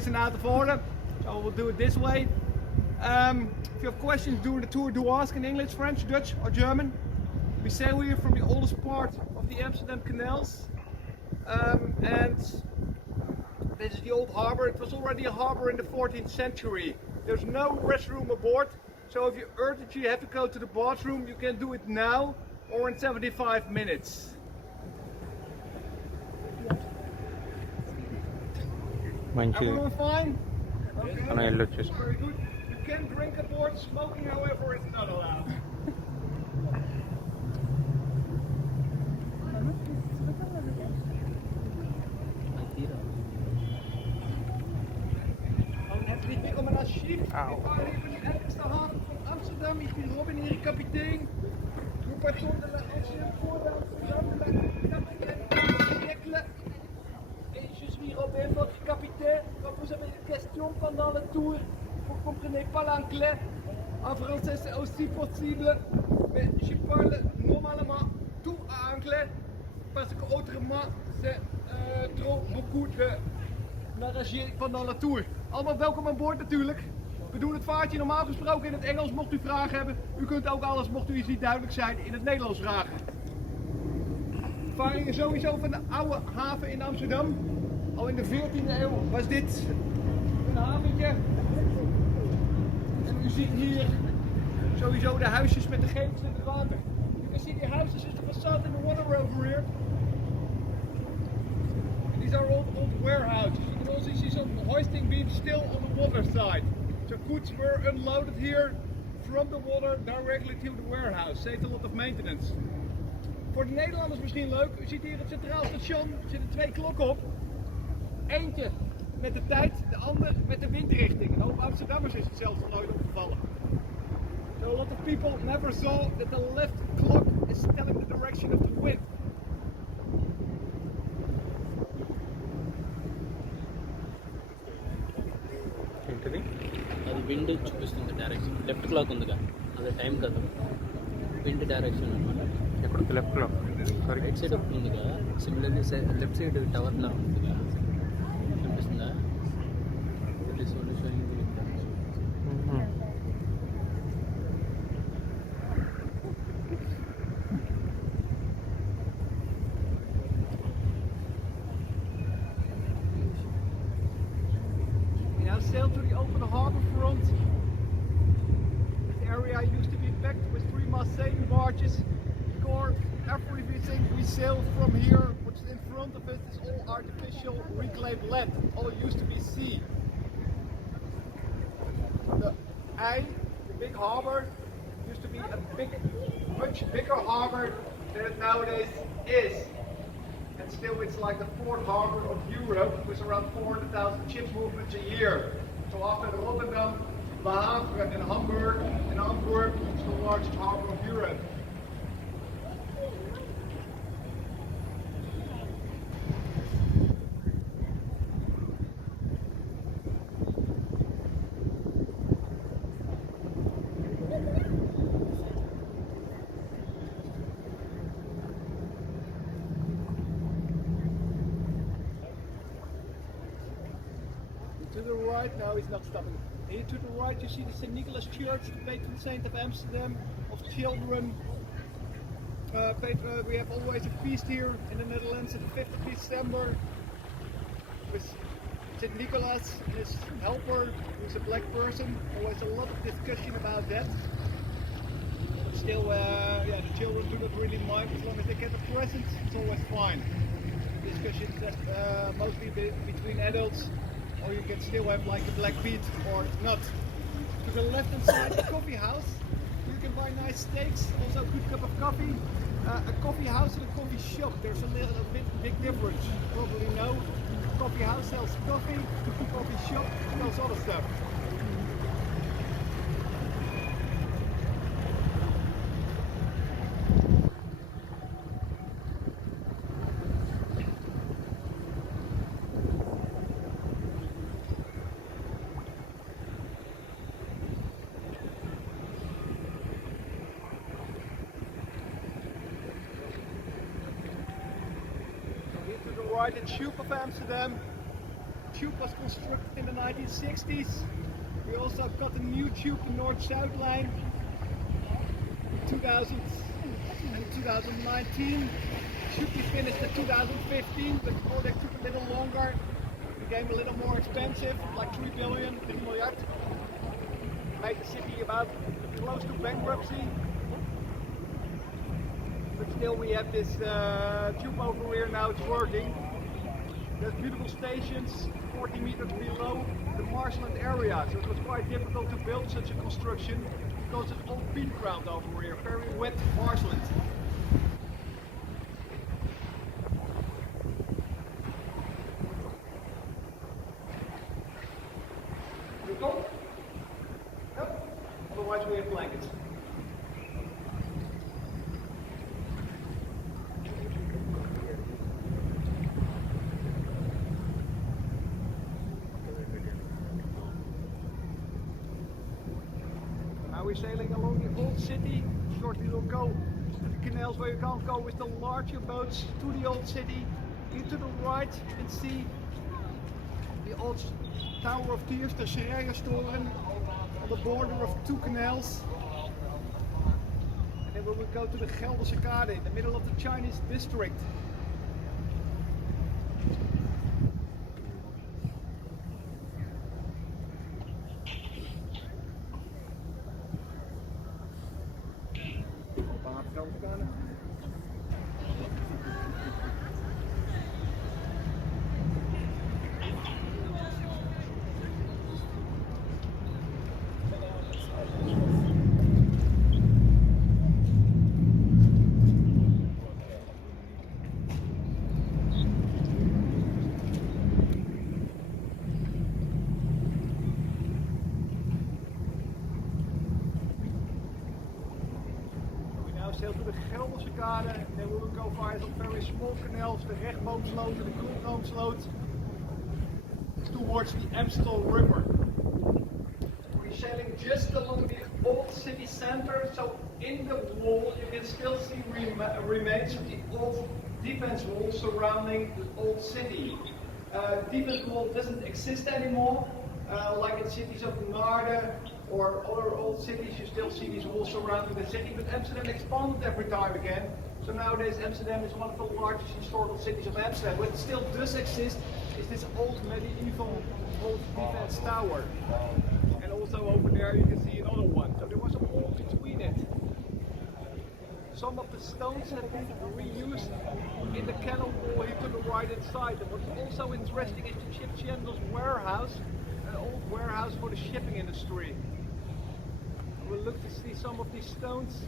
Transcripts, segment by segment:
isn't out of order, so we'll do it this way. If you have questions during the tour, do ask in English, French, Dutch or German. We sail here from the oldest part of the Amsterdam canals, and this is the old harbour. It was already a harbour in the 14th century. There's no restroom aboard, so if you urgently have to go to the bathroom, you can do it now or in 75 minutes. Everyone fine? Okay. Very good. You can drink aboard. Smoking, however, is not allowed. Herzlich willkommen als Schiff. Wir fahren hier in de älteste haven van Amsterdam. Ik ben Robin, hier capitein. Nous partons de l'ancien port d'Amsterdam, de la 4e siècle. Et je suis Robin, votre capitaine. Quand vous avez des questions pendant le tour, vous ne comprenez pas l'anglais. En français c'est aussi possible, mais je parle normalement tout en anglais parce que autrement c'est trop beaucoup de nager pendant la tour. Allemaal welkom aan boord natuurlijk. We doen het vaartje normaal gesproken in het Engels. Mocht u vragen hebben, u kunt ook alles, mocht u iets niet duidelijk zijn, in het Nederlands vragen. We varen hier sowieso van de oude haven in Amsterdam. Al in de 14e eeuw was dit een haventje. En u ziet hier sowieso de huisjes met de gevels in het water. You can see the houses is the facade in the water over here. These are old warehouses. You can also see some hoisting beams still on the water side. So goods were unloaded here from the water directly to the warehouse. Saved a lot of maintenance. Voor de Nederlanders misschien leuk. U ziet hier het Centraal Station. Er zitten 2 klokken op. Eentje met de tijd, de ander met de windrichting. Een hoop Amsterdammers is het zelfs nooit opgevallen. So a lot of people never saw that the left clock is telling the direction of the wind. అది wind చూపిస్తుంది direction left clock ఉందిగా అది time కదా wind direction అనమాట ఎక్కడికి left clock sorry right side ఉందిగా similarly left side tower లా ఉందిగా కనిపిస్తుందా it is only sowing the wind direction Sail to the open harbour front. This area used to be packed with 3-mast sailing barges. Everything we sail from here, which is in front of it, is all artificial reclaimed land. All used to be sea. The the big harbour, used to be a much bigger harbour than it nowadays is. And still it's like the 4th harbour of Europe with around 400,000 ship movements a year. So after Rotterdam, Le Havre and Hamburg and Antwerp, it's the largest harbour of Europe. To the right, now he's not stopping. Here to the right you see the St. Nicholas Church, the patron saint of Amsterdam, of children. We have always a feast here in the Netherlands on the 5th of December with St. Nicholas and his helper, who's a black person. Always a lot of discussion about that. But still, the children do not really mind as long as they get a present. It's always fine. Discussions that mostly between adults. Or you can still have like a black beet or not. To the left hand side, the coffee house. You can buy nice steaks, also a good cup of coffee. A coffee house and a coffee shop. There's a little big difference. You probably know. Coffee house sells coffee, coffee shop sells other stuff. Right, the tube of Amsterdam. tube was constructed in the 1960s. We also got a new tube, the North-South line, in 2000 and 2019. Should be finished in 2015, but the project took a little longer. Became a little more expensive, like 3 billion, 3 miljard. Made the city about close to bankruptcy. But still we have this tube over here now, it's working. There's beautiful stations 40 meters below the marshland area, so it was quite difficult to build such a construction because it's all peat ground over here, very wet marshland. You go? No? Otherwise we have blankets. Now we're sailing along the old city. Shortly we'll go to the canals where you can't go with the larger boats to the old city. Here to the right you can see the old Tower of Tears, the Schreierstoren, on the border of two canals. And then we will go to the Gelderse Kade in the middle of the Chinese district. Sail to the Gelderse Kade, and then we will go via some very small canals, the Rechtboomsloot and the Koolroomsloot, towards the Amstel River. We're sailing just along the old city center, so in the wall you can still see remains of the old defense wall surrounding the old city. Defense wall doesn't exist anymore, like in cities of Naarden or other old cities. You still see these walls surrounding the city, but Amsterdam expanded every time again. So nowadays Amsterdam is one of the largest historical cities of Amsterdam. What still does exist is this old medieval old defense tower. And also over there you can see another one. So there was a wall between it. Some of the stones have been reused in the canal wall here to the right hand side. And what's also interesting is the Ship Chandler's warehouse, an old warehouse for the shipping industry. We'll look to see some of these stones.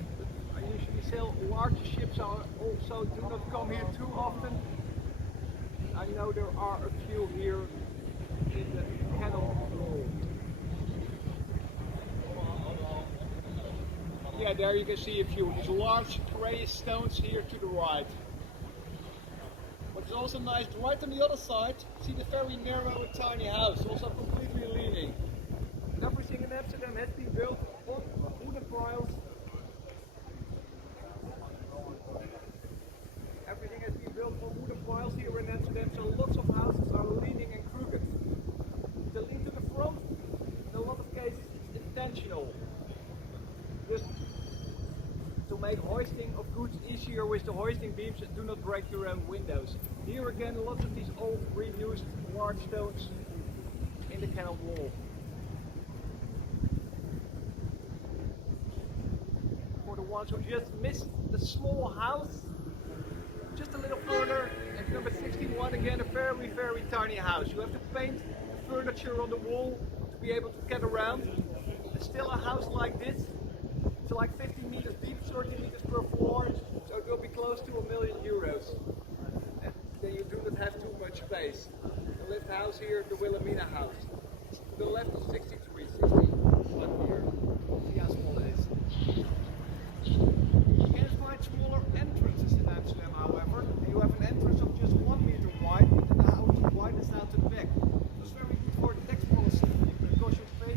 I usually sail larger ships, also do not come here too often. I know there are a few here in the canal wall. Yeah, there you can see a few. These large grey stones here to the right. What's also nice, right on the other side, see the very narrow and tiny house, also completely leaning. And everything in Amsterdam has been built on wooden piles. Everything has been built on wooden piles here in Amsterdam, so lots of houses are leaning and crooked. The lean to the front, in a lot of cases, it's intentional. Just to make hoisting of goods easier with the hoisting beams and do not break your own windows. Here again, lots of these old reused large stones in the canal wall. For the ones who just missed the small house, just a little further, at number 61 again, a very, very tiny house. You have to paint the furniture on the wall to be able to get around. There's still a house like this. It's like 50 meters deep, 30 meters per floor, so it will be close to €1 million. And then you do not have too much space. The left house here, the Wilhelmina house. To the left is 63, 61 here. See how small it is. You can find smaller entrances in Amsterdam, however. You have an entrance of just 1 meter wide, and the house widens out to the back. It's very good for the tax policy, because you pay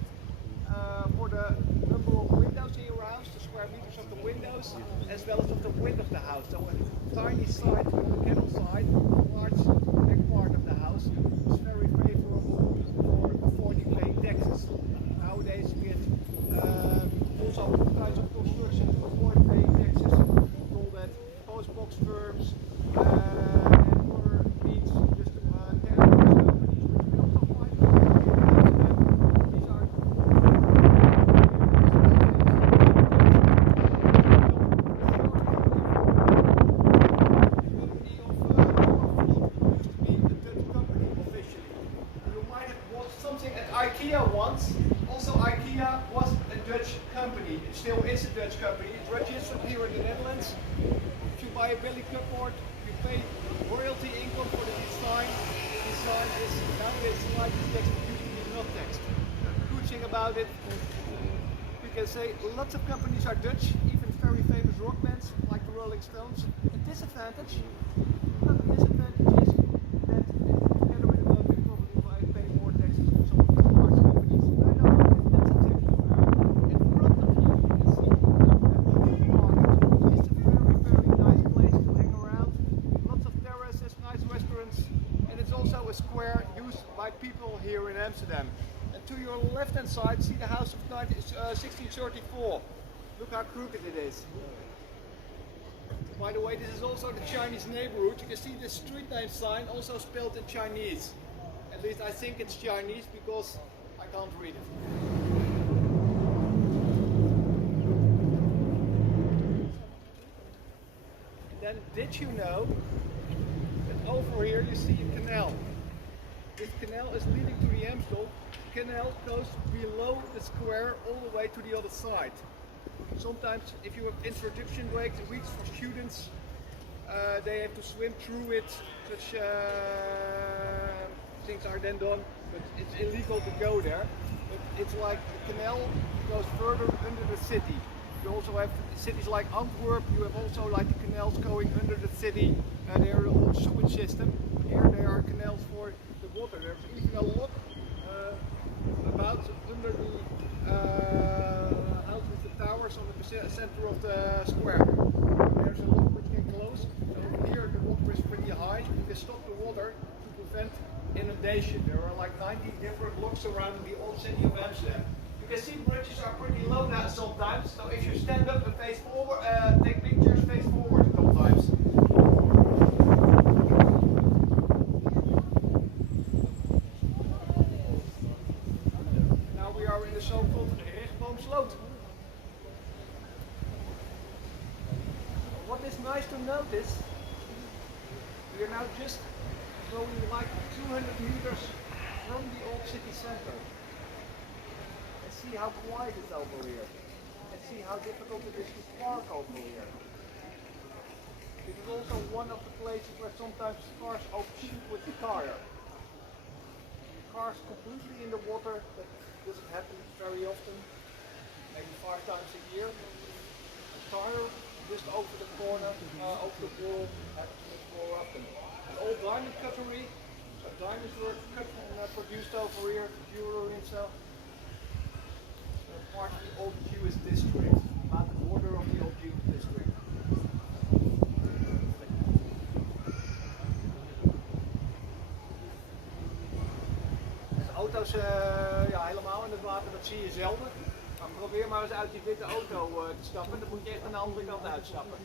for the number of windows in your house, the square meters of the windows, as well as of the width of the house. So a tiny side on the canal side, a large back part of the house is very favorable kinds of construction to avoid paying taxes, all that, postbox firms, and other needs, just to tear down these companies, which we also find in Amsterdam. These are something at IKEA once. Also, IKEA was a Dutch company. It still is a Dutch company. It's registered here in the Netherlands. If you buy a belly cupboard, you pay royalty income for the design. Design is nowadays slightly taxed, usually not taxed. The good thing about it, you can say lots of companies are Dutch, even very famous rock bands like the Rolling Stones. A disadvantage. Well, the disadvantage is that together with the world, we probably pay more taxes than some of these large companies. I know that's exactly fair. In front of you, you can see the market. It's a very, very nice place to hang around. Lots of terraces, nice restaurants, and it's also a square used by people here in Amsterdam. And to your left-hand side, see the house of 1634. Look how crooked it is. By the way, this is also the Chinese neighborhood. You can see the street name sign also spelled in Chinese. At least I think it's Chinese because I can't read it. And then did you know that over here you see a canal? This canal is leading to the Amstel. The canal goes below the square all the way to the other side. Sometimes if you have introduction weeks for students, they have to swim through it. Such things are then done, but it's illegal to go there. But it's like the canal goes further under the city. You also have cities like Antwerp, you have also like the canals going under the city. There are a whole sewage system. Here there are canals for the water. There's even a lock about under the house with the towers on the center of the square. There's a lock which can close. Over here the water is pretty high. You can stop the water to prevent inundation. There are like 19 different locks around the old city of Amsterdam. You can see bridges are pretty low now sometimes, so if you stand up and face forward, take pictures, face forward sometimes. Now we are in the so-called Rechtboomsloot. What is nice to notice, we are now just going like 200 meters from the old city center. See how quiet it is over here, and see how difficult it is to park over here. This is also one of the places where sometimes cars overshoot with the tire. Cars completely in the water, that doesn't happen very often, maybe 5 times a year. A tire just over the corner, over the wall, happens much more often. An old diamond cutlery, so diamonds were cut and produced over here, jewelry and so. Part of the old Jewish district, about the border of the old Jewish district. De auto's ja, helemaal in het water, dat zie je zelden. Maar probeer maar eens uit die witte auto te stappen, dan moet je echt aan de andere kant uitstappen.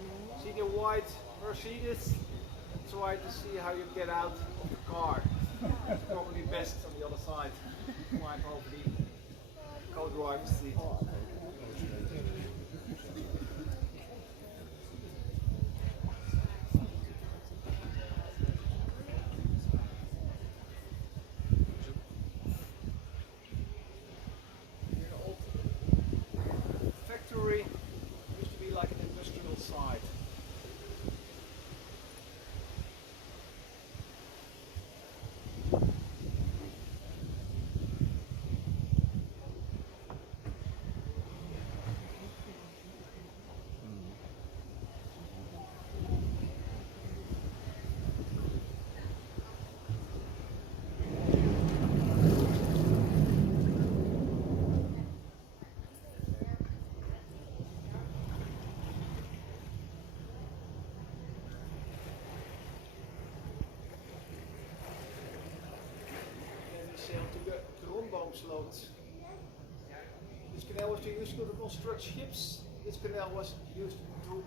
See the white Mercedes? Try to see how you get out of the car. It's probably best on the other side. Climb over the co-driver's seat. The old factory used to be like an industrial site. To the Romboomsloot. This canal was used to construct ships this canal was used to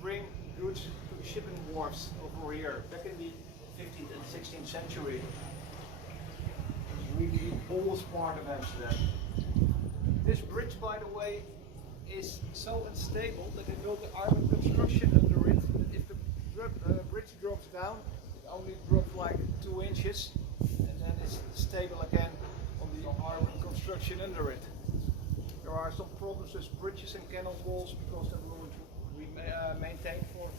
bring goods to the shipping wharves over here back in the 15th and 16th century. It's really the oldest part of Amsterdam. This bridge, by the way, is so unstable that they built the iron construction under it. If the bridge drops down, it only drops like 2 inches, and then it's stable again on the iron construction under it. There are some problems with bridges and canal walls because they were maintained for a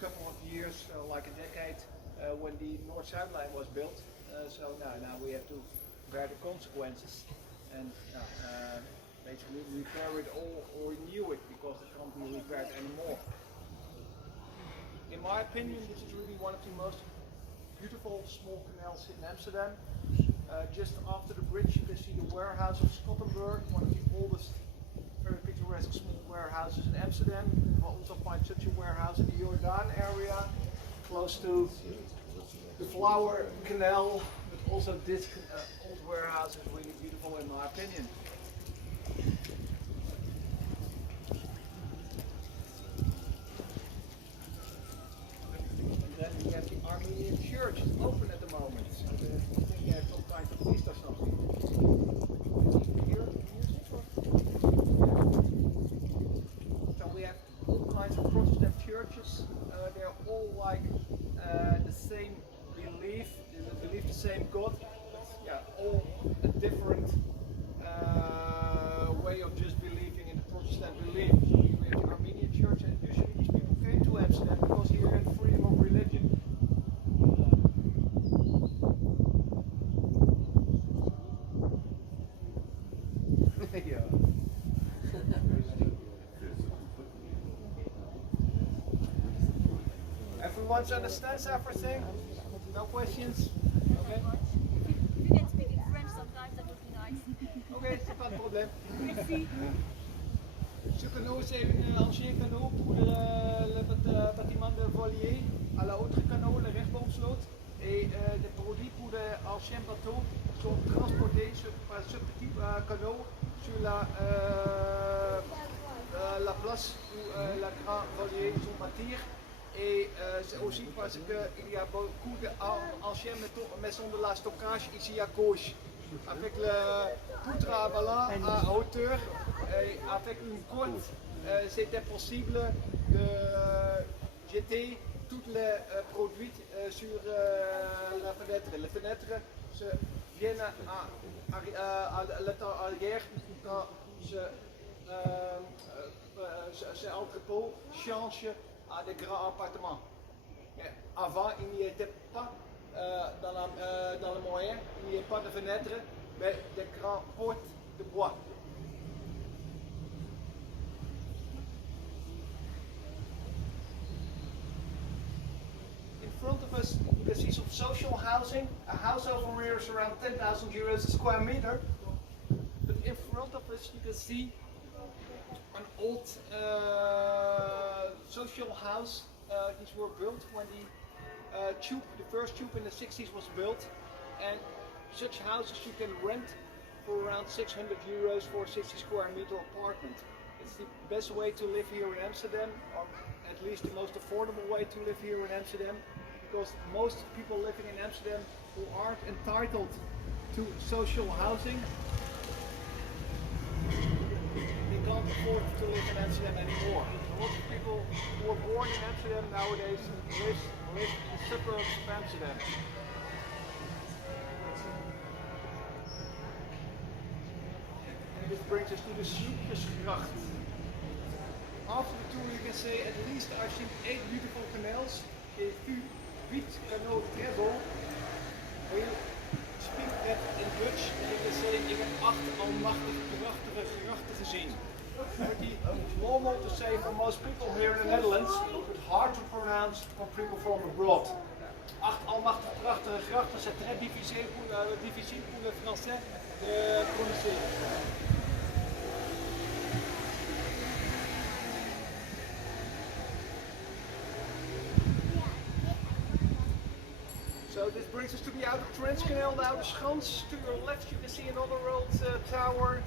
couple of years, like a decade, when the North-South line was built. So now we have to bear the consequences and basically repair it all or renew it because it can't be repaired anymore. In my opinion, this is really one of the most beautiful small canals in Amsterdam. Just after the bridge, you can see the warehouse of Scottenburg, one of the oldest, very picturesque small warehouses in Amsterdam. You can also find such a warehouse in the Jordaan area, close to the Flower Canal. But also this old warehouse is really beautiful in my opinion. And then we have the Armenian church. It's open at the moment. So I think they have some kind of feast or something. Here, music or? So we have all kinds of Protestant churches. They're all like the same belief. They believe the same God. But yeah, all a different way of just believing in the Protestant belief. So we have the Armenian church, and usually these people came to Amsterdam because here you had freedom of religion. Yeah. Everyone understands everything? No questions? Okay. If you can speak in French sometimes, that would be nice. Okay, c'est pas de problème. Merci. Ce canot, c'est un ancien canot pour le bâtiment de voilier. À l'autre canot, le rechtboomsloot. Et des produits pour l'ancien bateau sont transportés par ce petit canot sur la place où les grands voiliers sont bâtir. Et c'est aussi parce qu'il y a beaucoup d'anciennes maisons de la stockage ici à gauche. Avec le poutre à ballon à hauteur et avec une corde, c'était possible de jeter tous les produits sur la fenêtre. Les fenêtres viennent à l'arrière quand ce entrepôt change à des grands appartements. Mais avant, il n'y était pas dans le moyen, il n'y a pas de fenêtre, mais des grandes portes de bois. In front of us, you can see some social housing. A house over here is around 10,000 euros a square meter. But in front of us, you can see an old social house. These were built when the first tube in the 60s was built, and such houses you can rent for around 600 euros for a 60 square meter apartment. It's the best way to live here in Amsterdam, or at least the most affordable way to live here in Amsterdam, because most people living in Amsterdam who aren't entitled to social housing, they can't afford to live in Amsterdam anymore. A lot of people who are born in Amsterdam nowadays live in the suburbs of Amsterdam. And this brings us to the Snoepjesgracht. After the tour you can say at least I've seen 8 beautiful canals. The 8 canal treble. When you speak that in Dutch, you can say ik heb 8 almachtig prachtige grachten gezien. Pretty normal to say for most people here in the Netherlands, but hard to pronounce for people from abroad. 8 almachtig prachtige grachten, c'est très difficile pour le français de prononcer. So this brings us to the outer trench canal, the outer schans. To your left you can see another old tower.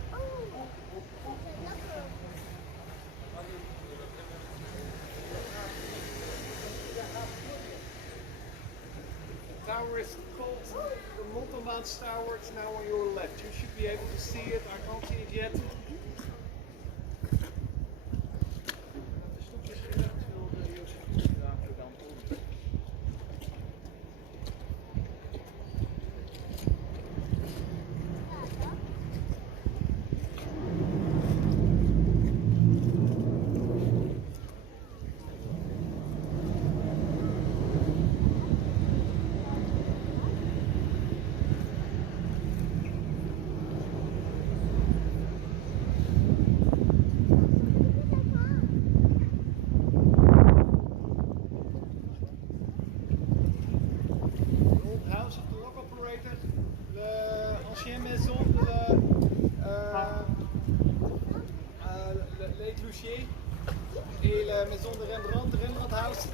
is called the Montelmaans Tower. It's now on your left. You should be able to see it. I can't see it yet. De stoepjes rechts wilde Jozef in Amsterdam doen. L'ancienne maison de l'Éclusier et la maison de Rembrandt, the Rembrandt house.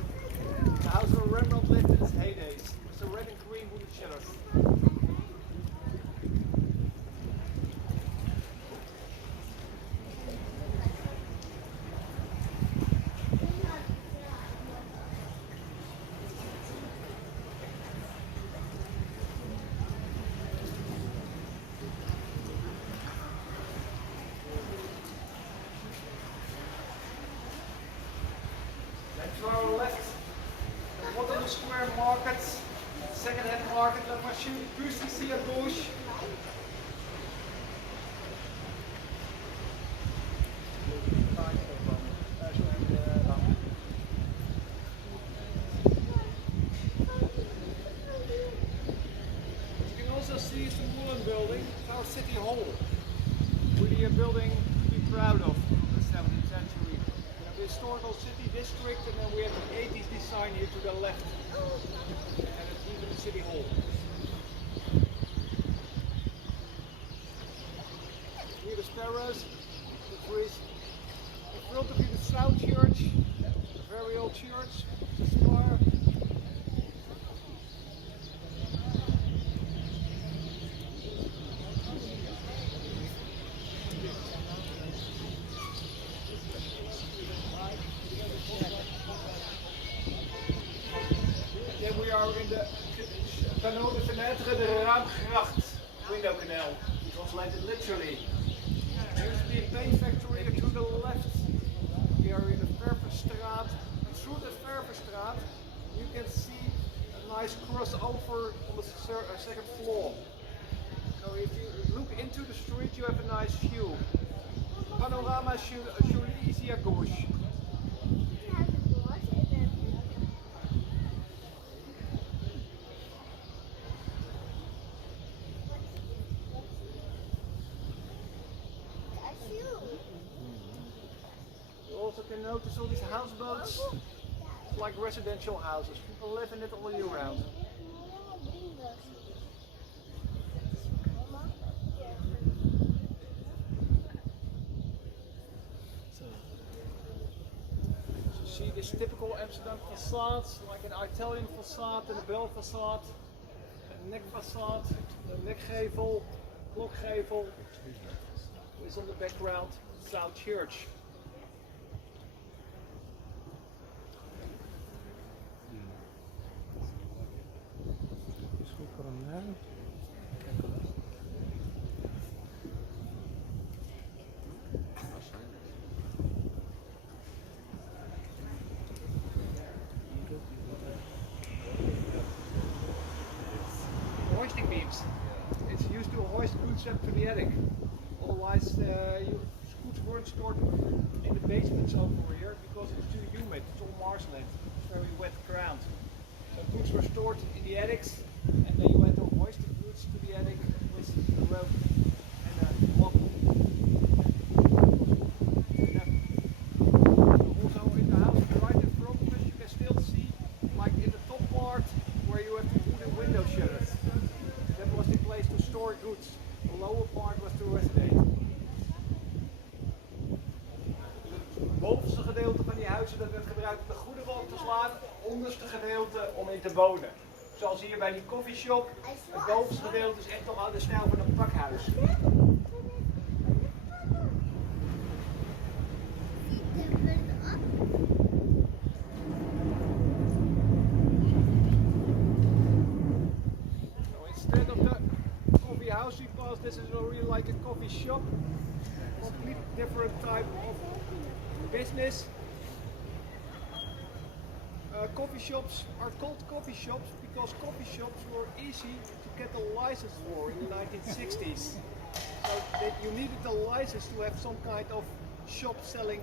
The house where Rembrandt lived in his heydays. It's a red and green wooden shutters. To our left, the Waterloo Square Market, second-hand market, la machine plus ici à gauche. You can also see the Moulin building, it's our city hall. Really a building to be proud of in the 17th century. Historical city district, and then we have the 80s design here to the left, and it's even the city hall. Here the sparrows, the trees. In front of you the South Church, a very old church, the spire. We are in the Canal de Fenêtre, the Raamgracht window canal, translated literally. There's the paint factory to the left. We are in the Ververstraat. And through the Ververstraat, you can see a nice crossover on the second floor. So if you look into the street, you have a nice view. Panorama Jolie ici à gauche. You also can notice all these houseboats. It's like residential houses. People live in it all year round. So you see this typical Amsterdam facades, like an Italian facade and a bell facade, a neck facade, a nekgevel, klokgevel. Is on the background, South Church. Hoisting beams. It's used to hoist goods up to the attic. Otherwise, goods weren't stored in the basements over here because it's too humid. It's all marshland. It's very wet ground. So goods were stored in the attics, and then you had to hoist the goods to the attic with a rope and a block. Also in the house right in front of us, you can still see, like in the top part, where you have the wooden window shutters. That was the place to store goods. The lower part was to resonate. Het bovenste gedeelte van die huizen dat werd gebruikt om de goederen op te slaan, het onderste gedeelte om in te wonen. Zoals hier bij die coffeeshop, het bovenste gedeelte is echt nog aan de stijl van een pakhuis. this is really like a coffee shop, complete different type of business. Coffee shops are called coffee shops because coffee shops were easy to get a license for in the 1960s. So that you needed a license to have some kind of shop selling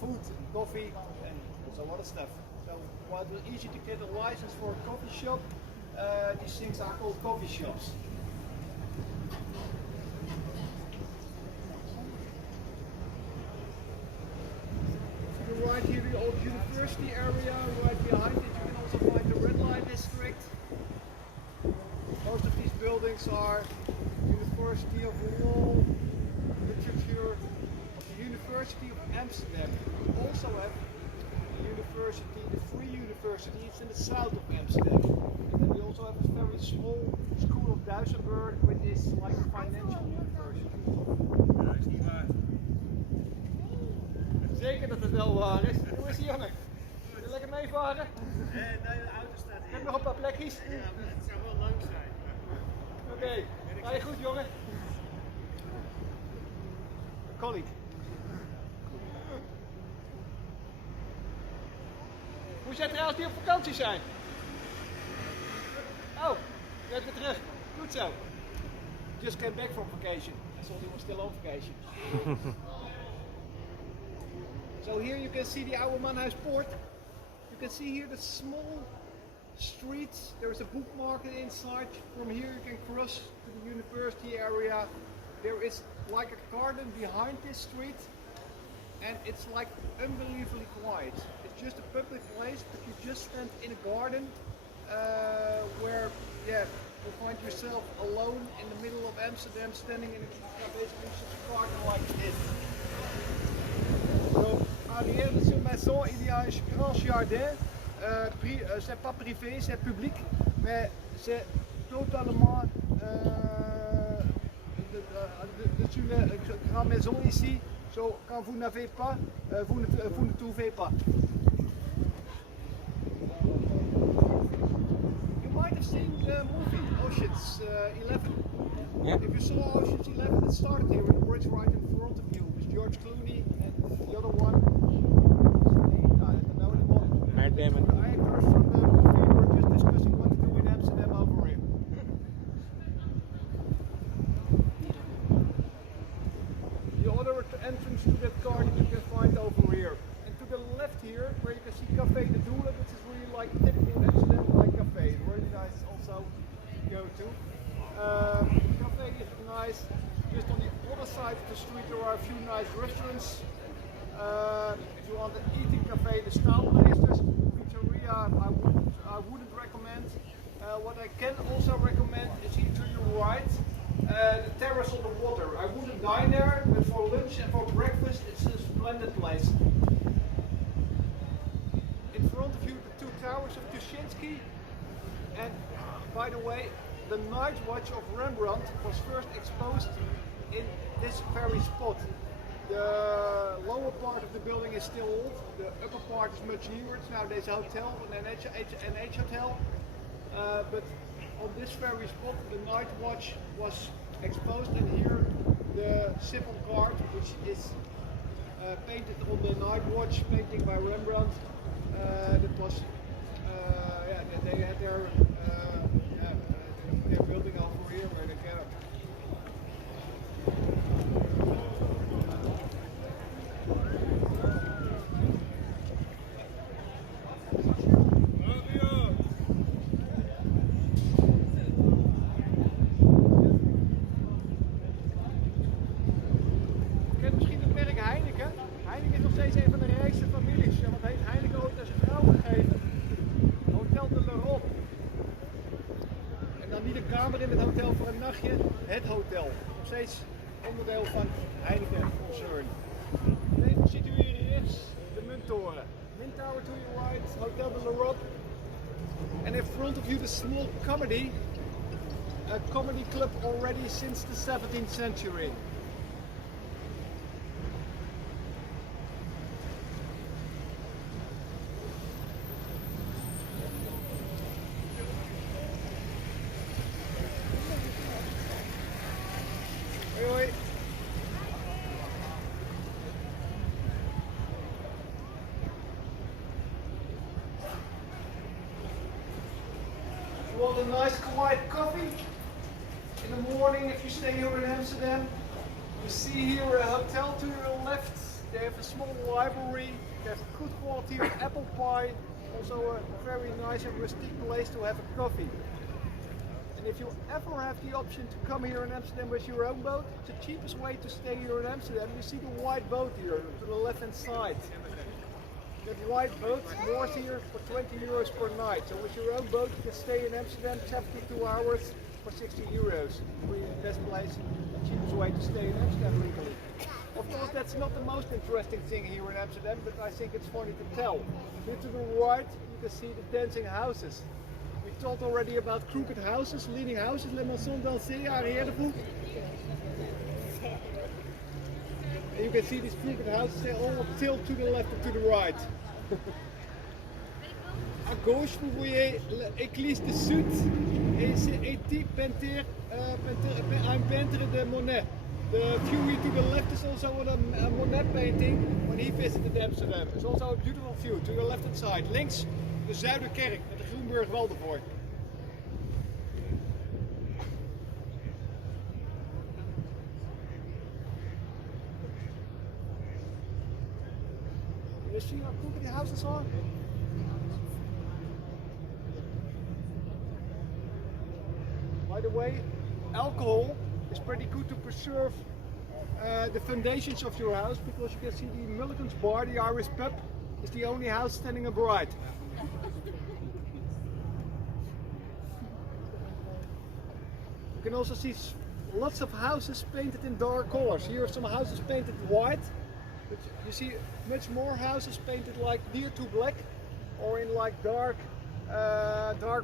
food, coffee, and some other stuff. So while it was easy to get a license for a coffee shop, these things are called coffee shops. To the right here, the old university area. Right behind it, you can also find the red light district. Most of these buildings are University of Law, Literature of the University of Amsterdam. We also have the university, the Free University, it's in the south of Amsterdam. And then we also have a very small school of Duisenberg, which is like a financial university. Dat is niet waar. Zeker dat het wel waar is. Hoe is die jongen? Wil je lekker meevaren? Nee, de auto staat Ik hier. heb nog een paar plekjes. Ja, maar het zou wel lang zijn. Oké, ga je goed jongen? Colleague. Moest jij trouwens niet op vakantie zijn? Oh, je bent weer terug. Goed zo. Just came back from vacation. I thought he was still on vacation. So here you can see the Oude Manhuisport. You can see here the small streets. There's a book market inside. From here you can cross to the university area. There is like a garden behind this street, and it's like unbelievably quiet. It's just a public place, but you just stand in a garden where, yeah, you find yourself alone in the middle of Amsterdam, standing in basically just a garden like this. So, arrière de ce maison, il y a un grand jardin. C'est pas privé, c'est public, mais c'est totalement dessus la grande maison ici. So, quand vous n'avez pas, vous ne trouvez pas. You might have seen the movie Ocean's 11. Yeah. If you saw Ocean's 11, it started here with the bridge right in front of you. It was George Clooney and the other one. I don't know anymore. Matt Damon. The actors from the movie were just discussing what to do in Amsterdam over here. The other entrance to that garden you can find over here. And to the left here, where you can see Café de Doelen, which is really like typical Amsterdam like cafe. Really nice also to go to. Cafe is nice. Just on the other side of the street there are a few nice restaurants. If you want an eating cafe, the Staalmeesters Pizzeria, I wouldn't recommend. What I can also recommend is here to your right, the terrace on the water. I wouldn't dine there, but for lunch and for breakfast it's a splendid place. In front of you the two towers of Tuschinski, and by the way, the Night Watch of Rembrandt was first exposed in this very spot. The lower part of the building is still old, the upper part is much newer. It's nowadays a hotel, an NH hotel. But on this very spot the Night Watch was exposed, and here the Civil Guard, which is painted on the Night Watch painting by Rembrandt. That was, yeah, they had their building over here where they get up. In het hotel voor een nachtje, het hotel. Nog steeds onderdeel van Heineken Concern. Deze ziet u hier rechts, de Munttoren. Mint Tower to your right, Hotel de l'Europe. And in front of you the small comedy, a comedy club already since the 17th century. a nice quiet coffee in the morning if you stay here in Amsterdam. You see here a hotel to your left. They have a small library. They have good quality of apple pie. Also a very nice and rustic place to have a coffee. And if you ever have the option to come here in Amsterdam with your own boat, it's the cheapest way to stay here in Amsterdam. You see the white boat here to the left hand side. That white boat moors here for 20 euros per night. So with your own boat you can stay in Amsterdam 72 hours for 60 euros. Really the best place, the cheapest way to stay in Amsterdam legally. Of course that's not the most interesting thing here in Amsterdam, but I think it's funny to tell. Here to the right you can see the dancing houses. We talked already about crooked houses, leaning houses, les maisons dansées, arrière-vous. And you can see these crooked houses, they all tilt to the left and to the right. À gauche, vous voyez l'église de Sud et c'est Eti Peintre, un peintre de Monet. The view here to the left is also a Monet painting when he visited Amsterdam. It's also a beautiful view to your left hand side. Links de Zuiderkerk met de Groenburgwal ervoor. You see how cool the houses are? By the way, alcohol is pretty good to preserve the foundations of your house, because you can see the Mulligan's Bar, the Irish pub, is the only house standing upright. You can also see lots of houses painted in dark colors. Here are some houses painted white, but you see much more houses painted like near to black or in like dark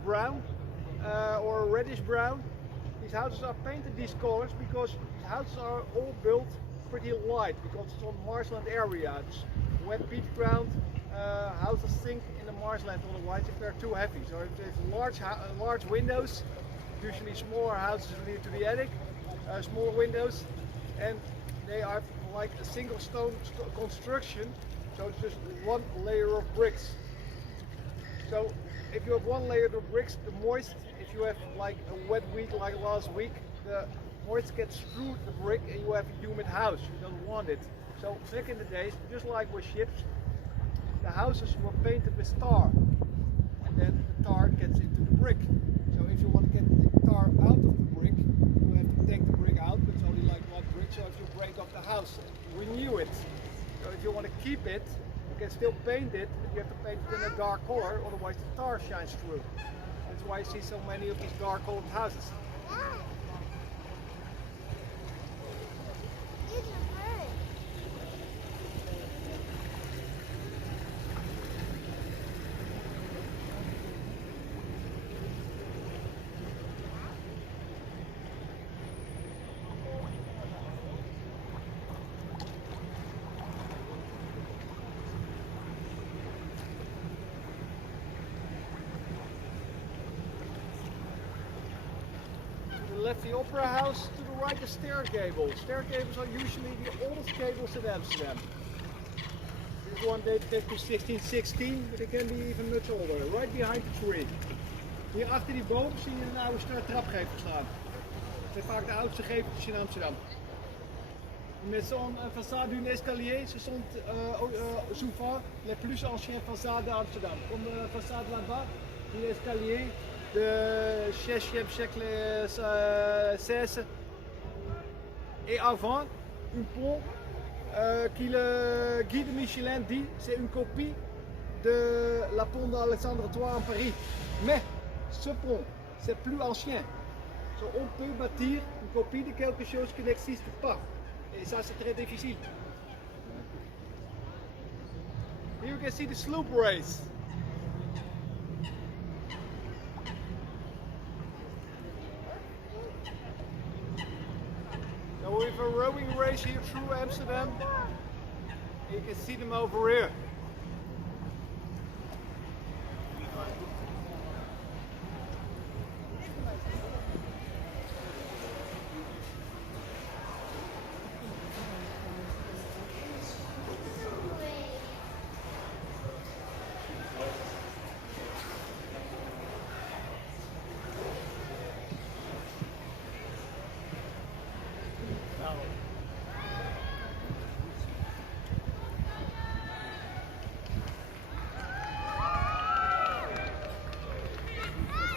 brown or reddish brown. These houses are painted these colors because the houses are all built pretty light, because it's on marshland area. It's wet beach ground. Houses sink in the marshland otherwise if they're too heavy. So there's large windows, usually smaller houses near to the attic, smaller windows, and they are like a single stone construction, so it's just one layer of bricks. So if you have one layer of bricks, the moist, if you have like a wet week like last week, the moist gets through the brick and you have a humid house. You don't want it. So back in the days, just like with ships, the houses were painted with tar, and then the tar gets into the brick. So if you want to get the tar out of the brick, you have to take the brick out, but it's only like one brick, so if you break up the house, renew it. So if you want to keep it, you can still paint it, but you have to paint it in a dark color, otherwise the tar shines through. That's why you see so many of these dark colored houses. Left the Opera House, to the right the stair gables. Stair gables are usually the oldest gables in Amsterdam. This one dates back to 1616, but it can be even much older. Right behind the tree. Hier achter die boom zie je een oude trapgevel staan. Dat zijn vaak de oudste geveltjes in Amsterdam. Mais son façade d'un escalier, ce sont souvent les plus anciennes façades d'Amsterdam. Comme la façade là-bas, l'escalier de 16e siècle 16. Et avant, un pont qui le guide Michelin dit c'est une copie de la pont d'Alexandre III en Paris. Mais ce pont, c'est plus ancien. So, on peut bâtir une copie de quelque chose qui n'existe pas. Et ça, c'est très difficile. Here you can see the sloop race. So we have a rowing race here through Amsterdam. You can see them over here.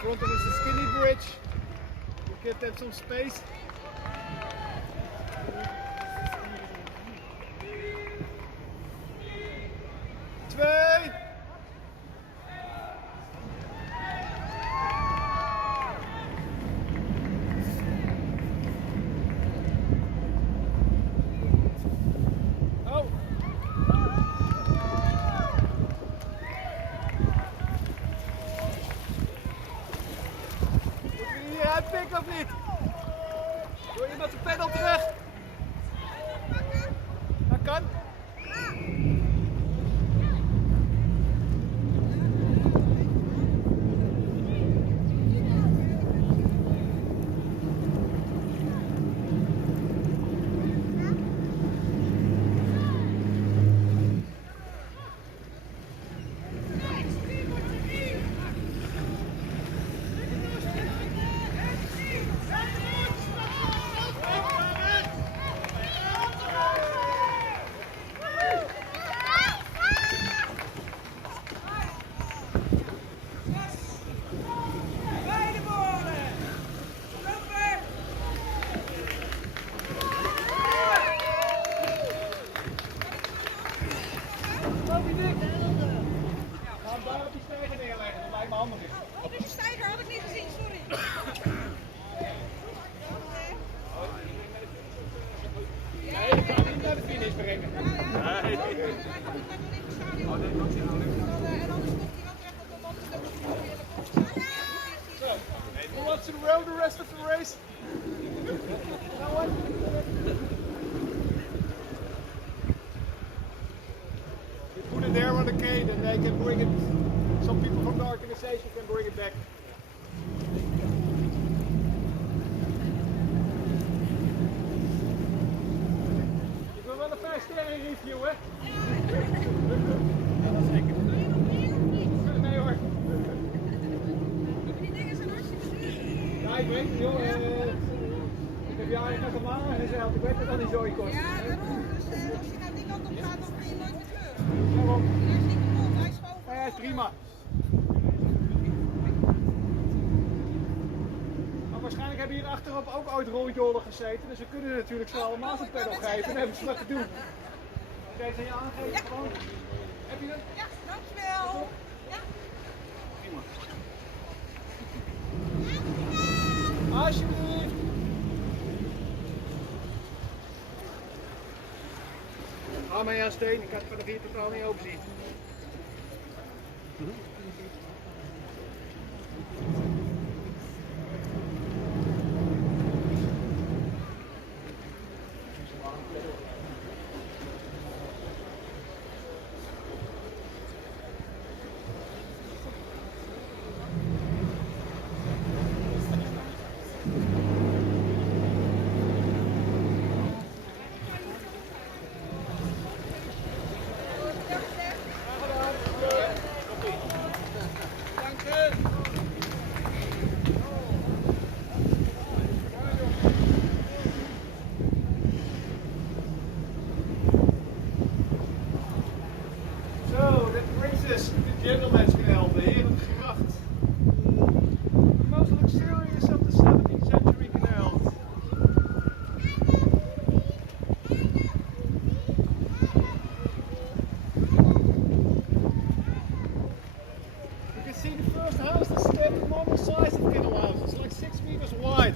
front one is the skinny bridge. You give them some space. Twee. Oh. Moeten we hier uitpikken of niet? Doe je met de pedal terug? Dat kan. De stijger had ik niet gezien, sorry. Nee, ik ga niet naar de finish brengen. En anders komt hij wel terecht op de land. So, who wants to row the rest of the race? No one? You put it there on the cane and they can bring it, some people from the organization can bring it back. Ik wil wel een 5-sterren review, hè? Ja, dat zeker. Nee hoor. Die dingen zijn hartstikke duur. Ja, ik weet het joh. Ik heb jaren met hem aangezeild. Ik weet dat dat niet zo kost. Ja, daarom. Dus als je nou die kant op gaat, dan ga je nooit meer terug. Waarom? Hij is niet kapot, hij is gewoon Ja, hij is prima. Maar waarschijnlijk hebben hier achterop ook ooit roljolen gezeten. Dus ze kunnen natuurlijk zo allemaal zijn pedal geven. Dan hebben ze wat te doen. Deze aan je aangeven gewoon. Heb je het? Ja, dankjewel. Ja. Prima. Alsjeblieft. Hou mij aan steen, ik kan het van hier totaal niet overzien. So, that brings us to the Gentleman's Canal, the Herengracht. The most luxurious of the 17th century canals. You can see the first house, the standard normal size of canal houses, like 6 meters wide.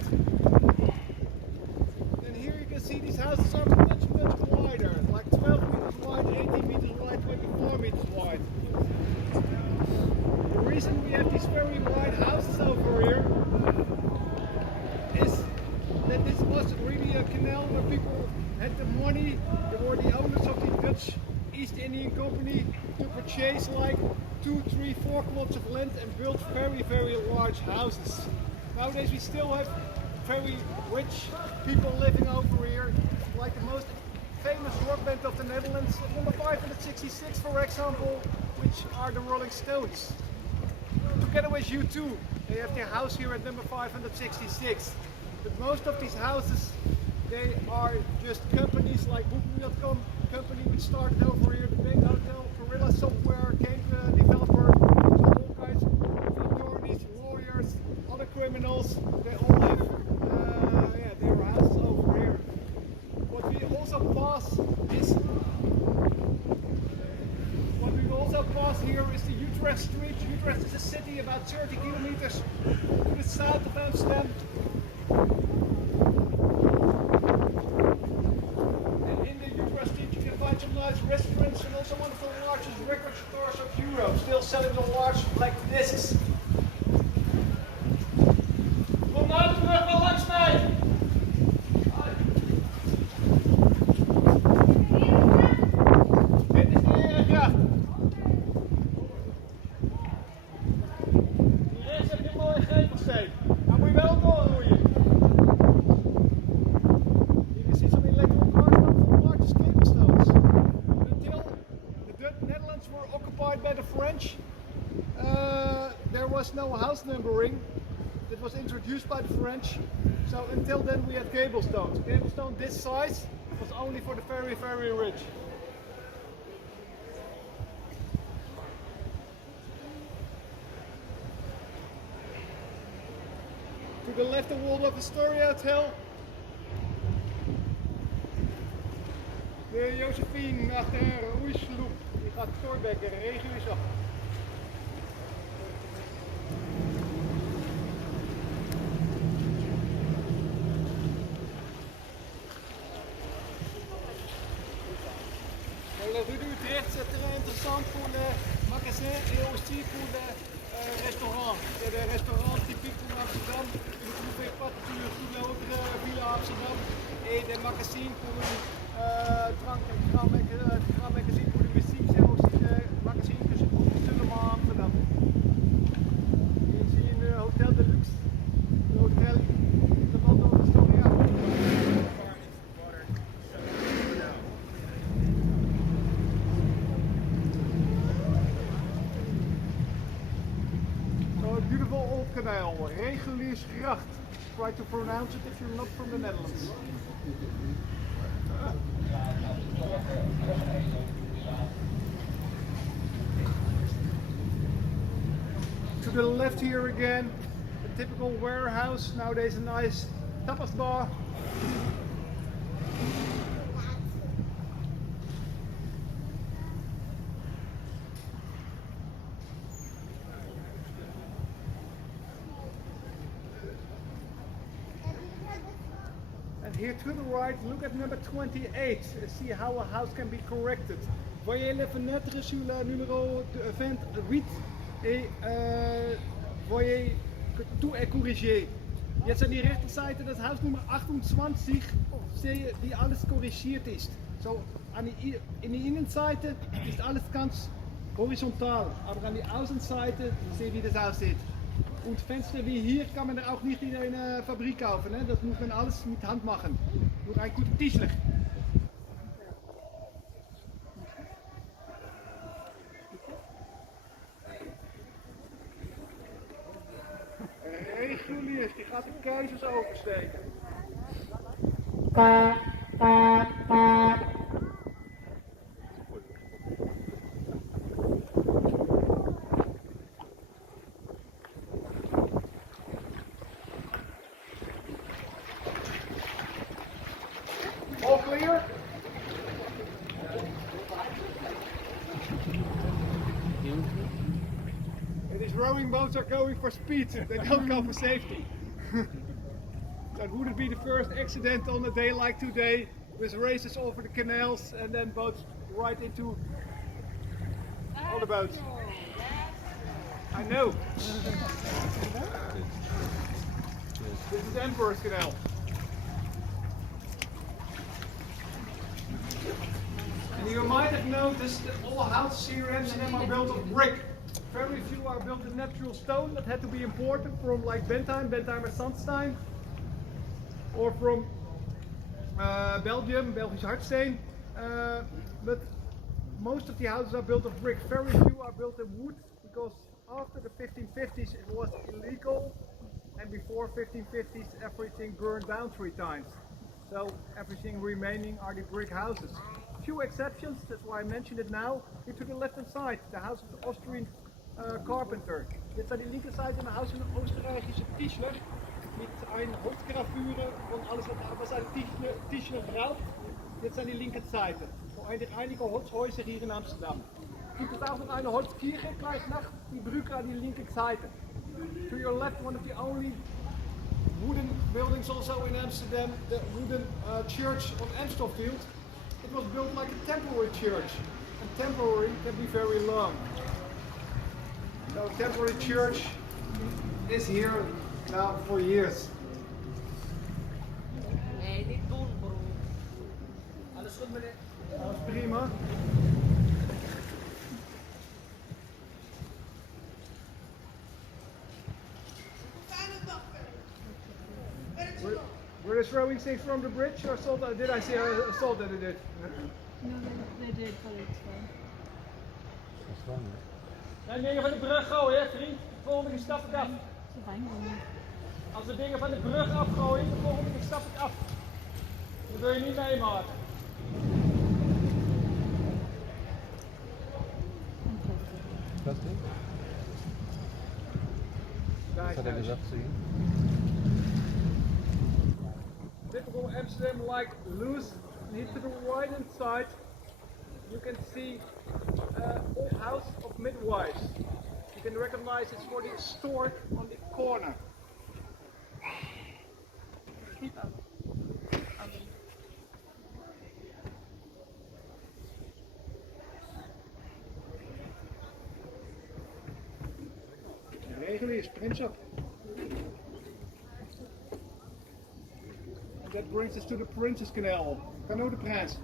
And here you can see these houses are much wider, like 12 meters wide, 18 meters wide, 24 meters wide. The reason we have these very wide houses over here is that this was really a canal where people had the money, they were the owners of the Dutch East Indian Company to purchase like 2, 3, 4 plots of land and build very, very large houses. Nowadays we still have very rich people living over here, like the most famous rock band of the Netherlands, number 566 for example, which are the Rolling Stones. Together with U2, they have their house here at number 566. But most of these houses, they are just companies like Booking.com, company which started over here, the Bank Hotel, Gorilla Software, game developer, so all kinds of attorneys, lawyers, here is the Utrecht Street. Utrecht is a city about 30 kilometers to the south of Amsterdam. And in the Utrecht Street you can find some nice restaurants and also one of the largest record stores of Europe, still selling the large black discs. Kom nou terug wel langs mij! Dit is de Herengracht. Rechts heb je een mooie gevelsteen. Daar moet je wel doorroeien. Hier is some electrical cars from the largest cable stones. Until the Netherlands were occupied by the French, there was no house numbering. It was introduced by the French. So until then we had cable stones. Cable stone this size was only for the very, very rich. To the left, the Waldorf Astoria Hotel. De Josephine achter een roeisloep. Die gaat Torbekken, regen is af. La rue d'Utrecht, c'est très intéressant pour les magasins et aussi pour les restaurants. C'est des restaurants typiques pour Amsterdam. Vous ne trouvez pas sur toute la autre ville à Amsterdam. Et des magasins pour le grand magazine pour la musique. C'est aussi des magasins que je trouve seulement à Amsterdam. Ici un hôtel de luxe. Le hôtel de Waldorf Astoria. Beautiful old canal, Reguliersgracht. Try to pronounce it if you're not from the Netherlands. To the left here again, a typical warehouse. Nowadays a nice tapas bar. And here to the right, look at number 28. See how a house can be corrected. Voyez les fenêtres sur le numéro 28 et voyez que tout est corrigé. Jetzt an die rechte Seite das Haus Nummer 28, sehe wie alles korrigiert ist. So, in die Innenseite ist alles ganz horizontal, aber an die Außenseite sehe wie das aussieht. Und Fenster wie hier kann man auch nicht in einer Fabrik kaufen, ne? Das muss man alles mit Hand machen. Nur ein guter Tischler. Reguliers, die gaat de keizers oversteken. All clear? These rowing boats are going for speed, they don't go for safety. That wouldn't be the first accident on a day like today, with races over the canals and then boats right into other boats. I know. This is Emperor's Canal. And you might have noticed that all houses here in Amsterdam are built of brick. Very few are built in natural stone. That had to be imported from like Bentheimer sandstein, or from Belgium, Belgisch hardsteen. But most of the houses are built of brick. Very few are built in wood, because after the 1550s it was illegal, and before 1550s everything burned down 3 times. So everything remaining are the brick houses. Few exceptions, that's why I mentioned it now. Here to the left hand side, the house of the Austrian carpenter. Jetzt an die linke Seite ein Haus von einem österreichischen Tischler mit einer Holzgravüre von alles, was ein Tischler braucht. Jetzt an die linke Seite. Einige Holzhäuser hier in Amsterdam. gibt es auch noch eine Holzkirche gleich nach die Brücke an die linke Seite. To your left, one of the only wooden buildings also in Amsterdam, the wooden church of Amstelveld. It was built like a temporary church, and temporary can be very long. So temporary church is here now for years. Nee, niet doen, bro. Alles goed meneer? Alles prima. Were they throwing things from the bridge or saw that? Did I see? I saw that they did. No, they did, but it's fine. En dingen van de brug gooien, hè, vriend. De volgende stap ik af. Ze fijn gewoon. Als we dingen van de brug afgooien, de volgende stap ik af. Dat wil je niet meemaken. Plastic? Daar Dat had ik gezegd zien. Typical Amsterdam, like loose. Here to the right hand side, you can see old house of midwives. You can recognize it's for the store on the corner. Regular is Prince up. And that brings us to the Princess Canal. Canal de Prince.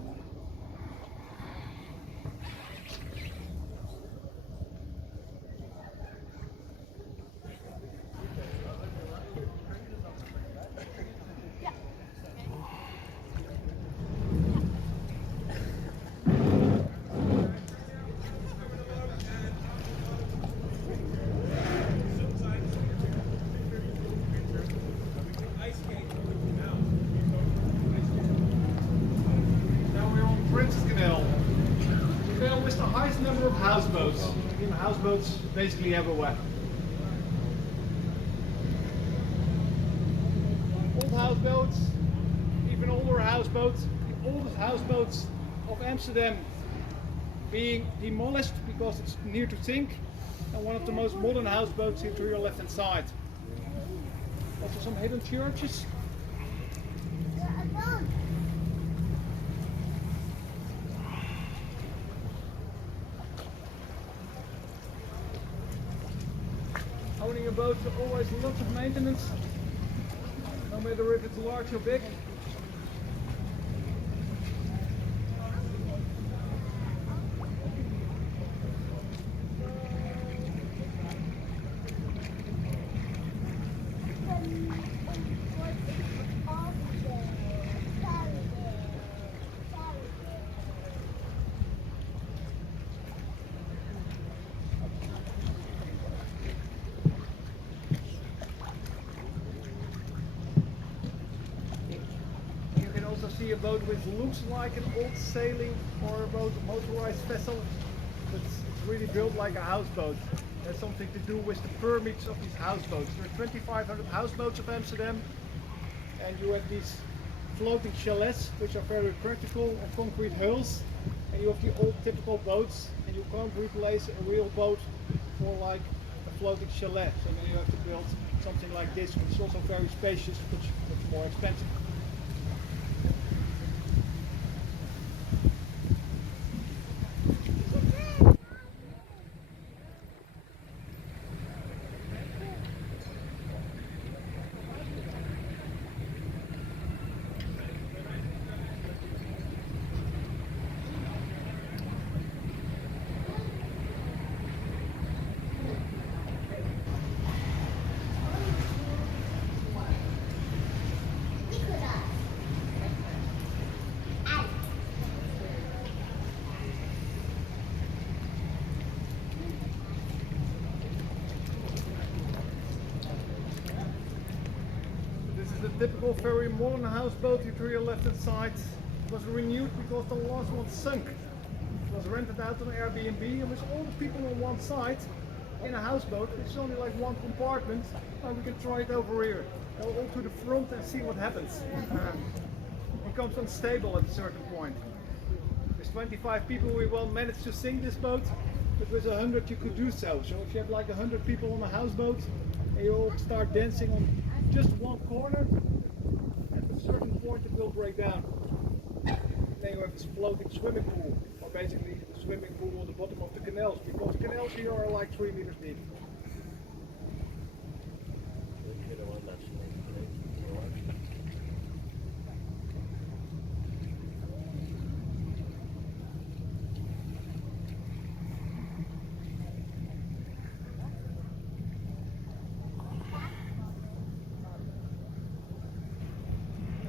Princess Canal. The canal with the highest number of houseboats. In houseboats basically everywhere. Old houseboats, even older houseboats. The oldest houseboats of Amsterdam being demolished because it's near to sink. And one of the most modern houseboats here to your left hand side. Also some hidden churches. Owning a boat is always lots of maintenance, no matter if it's large or big. See a boat which looks like an old sailing or a boat, a motorized vessel, but it's really built like a houseboat. That's something to do with the permits of these houseboats. There are 2,500 houseboats of Amsterdam, and you have these floating chalets, which are very practical on concrete hulls, and you have the old typical boats, and you can't replace a real boat for like a floating chalet. So then you have to build something like this, which is also very spacious, but much more expensive. The typical very modern houseboat here to your left hand side was renewed because the last one sunk. It was rented out on Airbnb and with all the people on one side in a houseboat, it's only like one compartment, and we can try it over here. Go all to the front and see what happens. It becomes unstable at a certain point. This 25 people, we won't manage to sink this boat, but with 100 you could do so. So if you have like 100 people on a houseboat and you all start dancing on just one corner, at a certain point it will break down. Then you have this floating swimming pool, or basically the swimming pool on the bottom of the canals, because canals here are like 3 meters deep.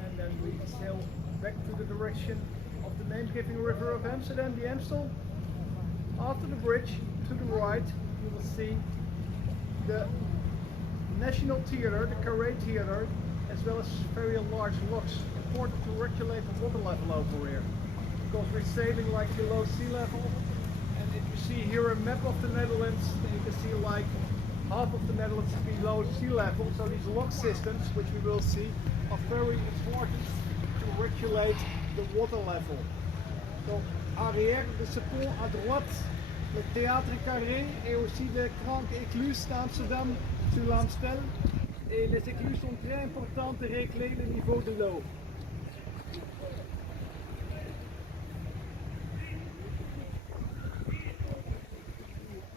And then we sail back to the direction of the name-giving river of Amsterdam, the Amstel. After the bridge, to the right, you will see the National Theatre, the Carré Theatre, as well as very large locks, important to regulate the water level over here. Because we're sailing like below sea level, and if you see here a map of the Netherlands, then you can see like half of the Netherlands is below sea level, so these lock systems, which we will see, are very important to regulate the water level. Donc, arrière de ce pont à droite, le théâtre carré et aussi le grand écluse d'Amsterdam sur l'Amstel. Et les écluses sont très importantes de régler le niveau de l'eau.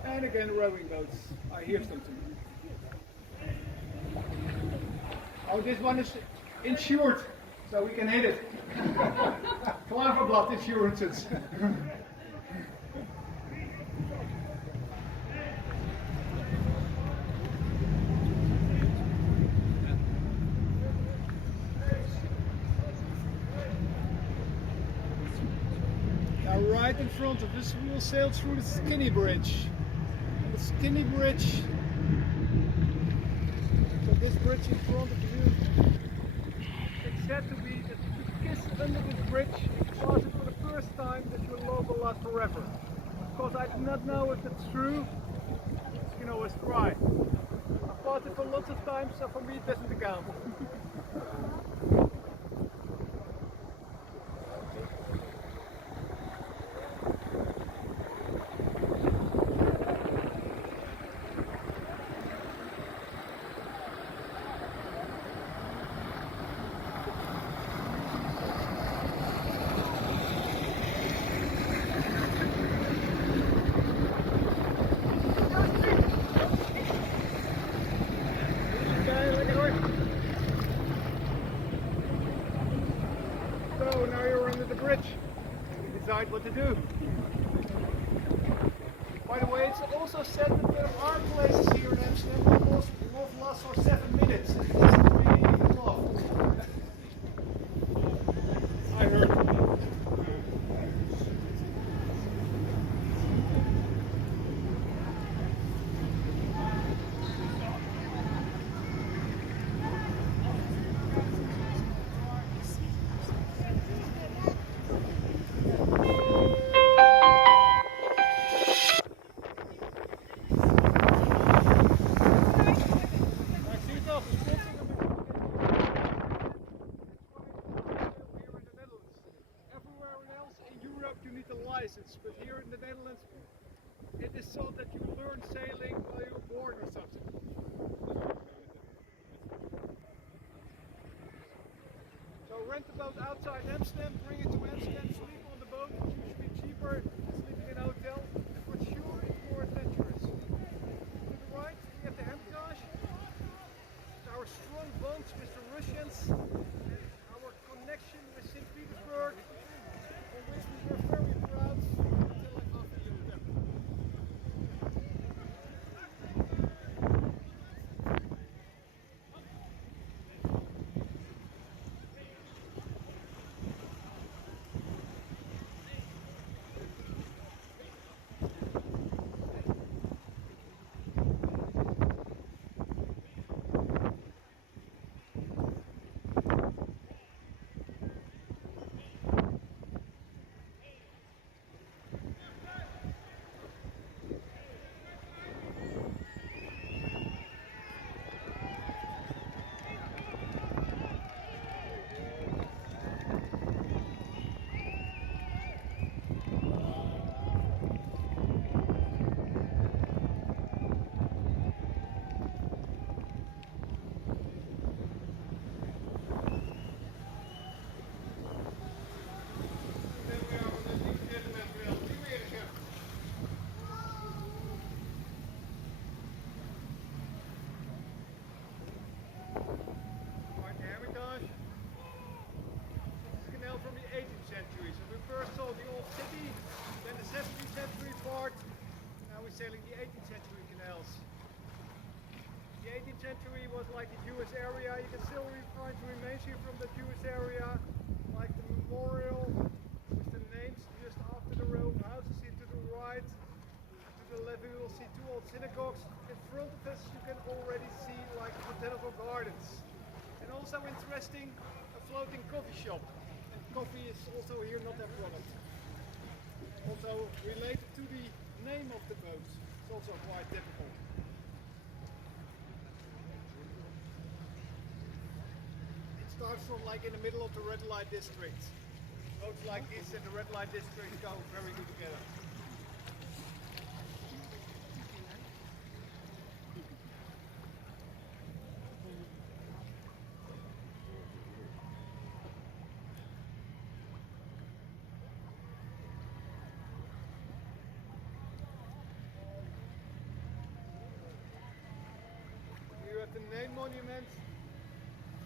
And again rowing boats. I hear something. Oh, this one is insured, so we can hit it. Klaverblad insurances. Now right in front of us we will sail through the Skinny Bridge. The Skinny Bridge. So this bridge in front of you, it's said to be that if you kiss under this bridge, pass it for the first time, that your love will last forever. Of course I do not know if it's true, you can always try. I've passed it for lots of times, so for me it doesn't count. So now you're under the bridge. You decide what to do. By the way, it's also said that there are places here in Amsterdam where love lasts for 7 minutes. It doesn't really even love. I heard. You need a license, but here in the Netherlands it is so that you learn sailing while you're born or something. So rent a boat outside Amsterdam, bring it to Amsterdam, sleep on the boat, it's usually cheaper than sleeping in a hotel, and for sure it's more adventurous. To the right we have the Hermitage, it's our strong bonds with the Russians, and our connection with St. Petersburg. Which we were very proud until I got into them. sailing the 18th century canals. The 18th century was like the Jewish area. You can still find remains here from the Jewish area, like the memorial with the names just after the row of houses here to the right. To the left we will see two old synagogues. In front of us you can already see like botanical gardens. And also interesting, a floating coffee shop. And coffee is also here not a product. Also related to the name of the boat. It's also quite typical. It starts from like in the middle of the red light district. Boats like this and the red light district go very good together. Here at the name monument,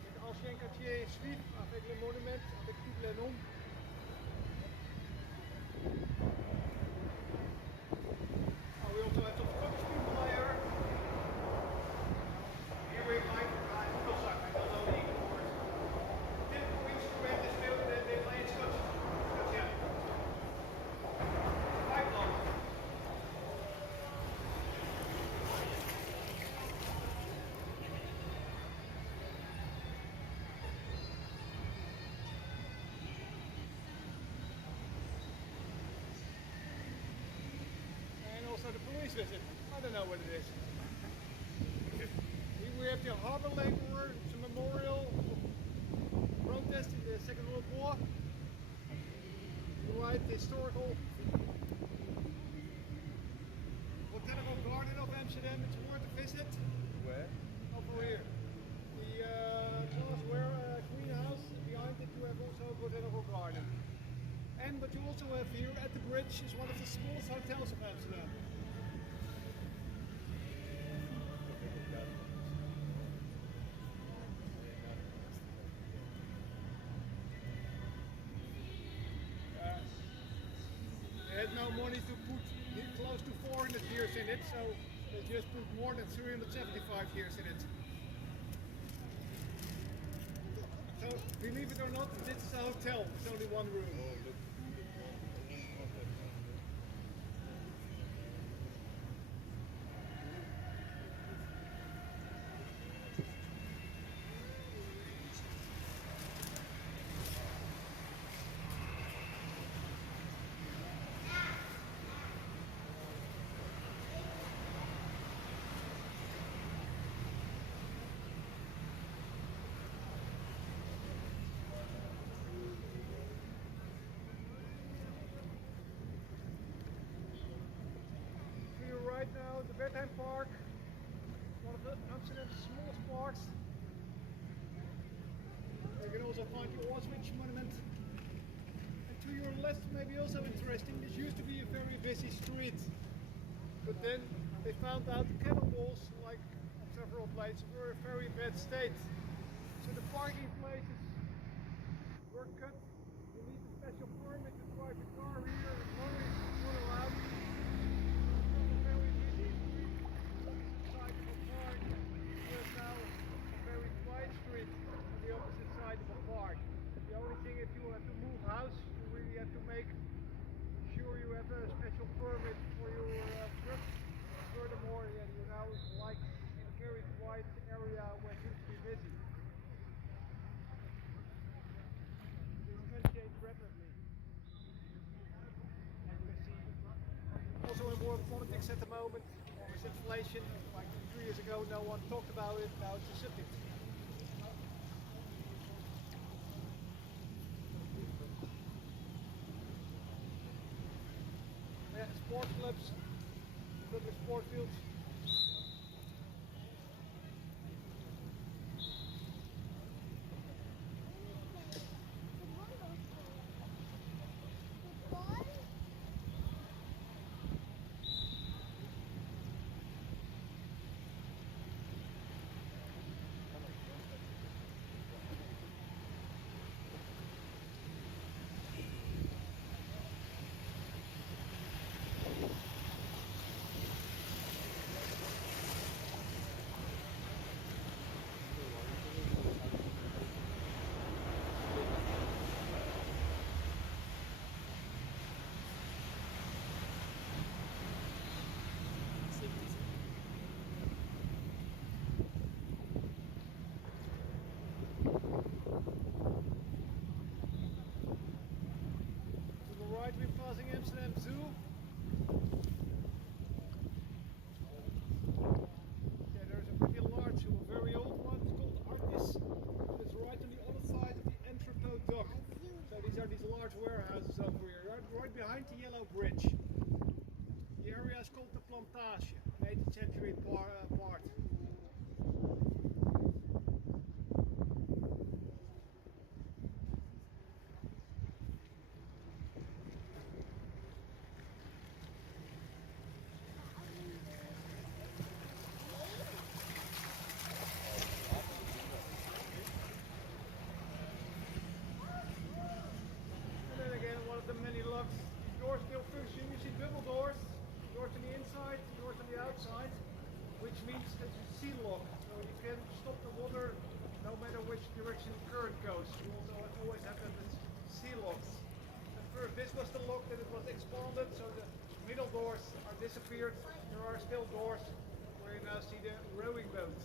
with ancien quartier suite avec le monument avec tous les noms. We also have some Scottish people here. Here we find hoedelzak, I don't know the English word. Typical instrument is still that they play in Scotch. Scotch, yeah. Pipe long. And also the police visit. I don't know what it is. Here we have the harbour labourer. It's a memorial of protest in the Second World War. Right, the historical botanical garden of Amsterdam. It's worth a visit. Where? Over here. The glassware greenhouse. Behind it you have also a botanical garden. And what you also have here at the bridge is one of the smallest hotels of Amsterdam. They had no money to put close to 400 years in it, so they just put more than 375 years in it. So, believe it or not, this is a hotel. It's only one room. Right now, the Bedheim Park, one of the Amsterdam's smallest parks. You can also find the Auschwitz monument. And to your left, maybe also interesting, this used to be a very busy street. But then they found out the cannonballs, like several places, were in a very bad state. So the parking places were cut. You need a special permit to drive your car here, and lorries are not allowed. Side of a park. There's now a very quiet street on the opposite side of the park. The only thing, if you have to move house, you really have to make sure you have a special permit for your truck. Furthermore, you're now like in a very quiet area where it used to be busy. This can change rapidly. As you can see. Also in world politics at the moment. With inflation, like 2 years ago, no one talked about it. Now it's a subject. Yeah, sports clubs, public sport fields. Bagage, an 18th century part. And then again, one of the many locks. These doors still function. You see double doors. Doors on the inside, doors on the outside, which means that it's sea lock. So you can stop the water no matter which direction the current goes. You also always have that with sea locks. At first this was the lock, then it was expanded, so the middle doors are disappeared. There are still doors where you now see the rowing boat.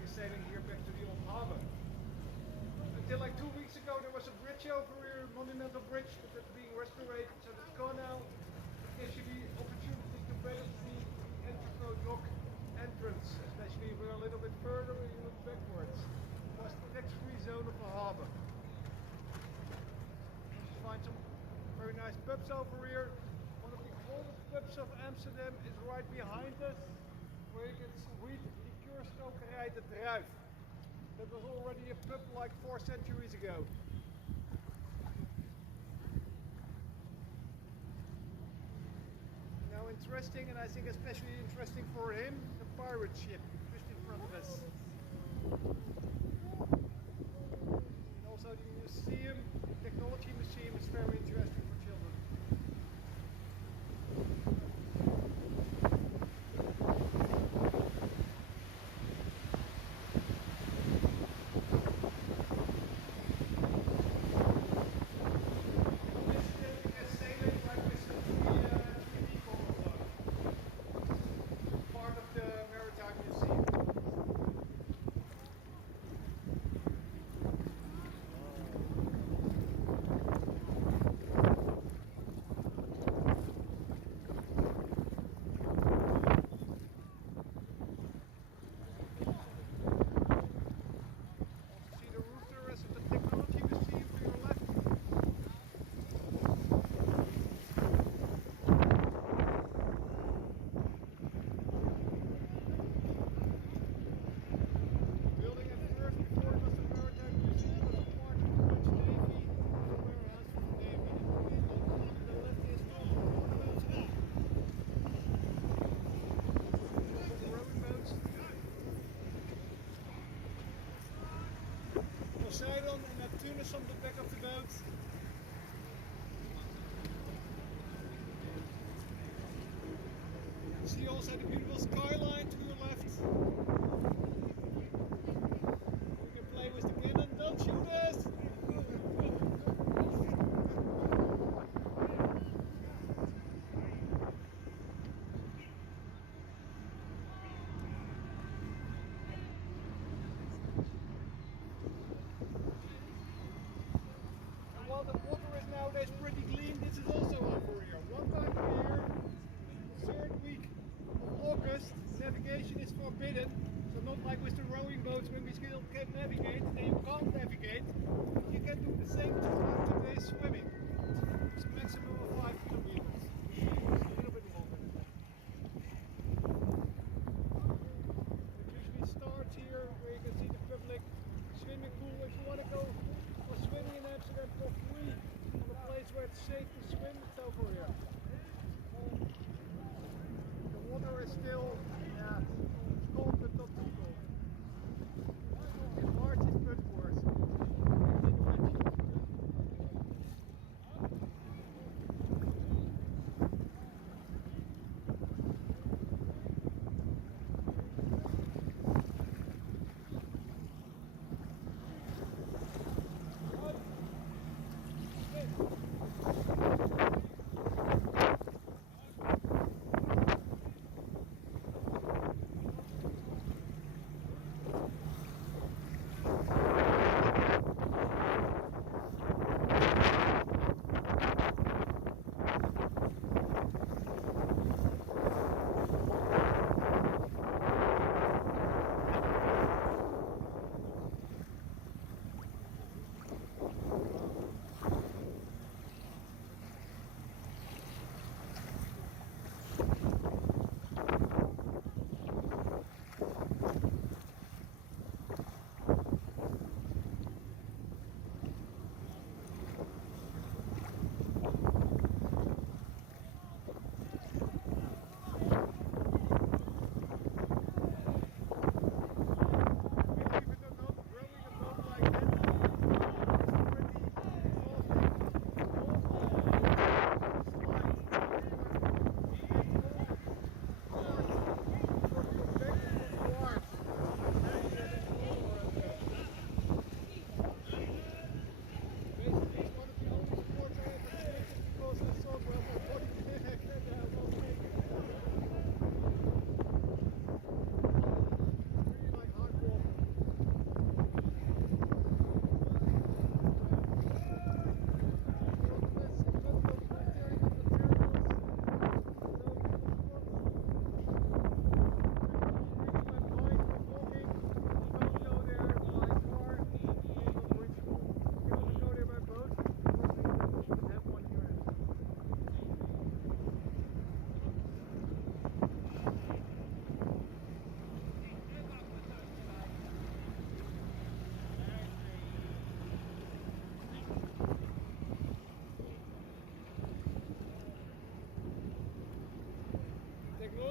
You're sailing here back to the old harbour. Until like 2 weeks ago there was a bridge over here, a monumental bridge, but that's being restored, so the canal gives you the opportunity to better see the Enterprise dock entrance, especially if we're a little bit further and you look backwards. It was the tax-free zone of the harbour. You just find some very nice pubs over here. One of the oldest pubs of Amsterdam is right behind us, where you can read the Keurstokerij de Druif. That was already a pub like 4 centuries ago. Now interesting, and I think especially interesting for him, the pirate ship just in front of us. And also the museum, the technology museum is very interesting for children. Poseidon and Neptunus on the back of the boat. You see also the beautiful skyline to your left. You can play with the cannon, don't shoot us! While the water is nowadays pretty clean, this is also over here. One time a year, the third week of August, navigation is forbidden. So not like with the rowing boats when we still can navigate, then you can't navigate. But you can do the same throughout the day swimming. It's a maximum of 5 kilometers. It's a little bit longer than that. It usually starts here where you can see the public swimming pool. If you want to go for swimming in Amsterdam for free, on a place where it's safe to swim, it's over here. The water is still cold but not too cold. In March it's much worse.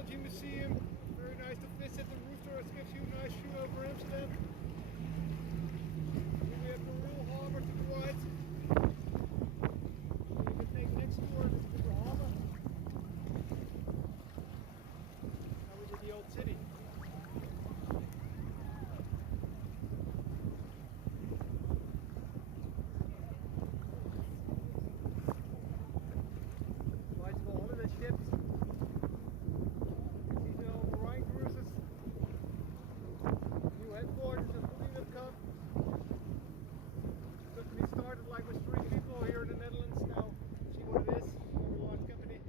Technology Museum. Very nice to visit. The roof terrace gives you a nice view over Amsterdam. Here we have the real harbour to the right. You can take next door to the harbour. Now we did the old city. Bicycle holiday ships. Headquarters of Cup. Took me started like with 3 people here in the Netherlands. Now see what it is. Very large company.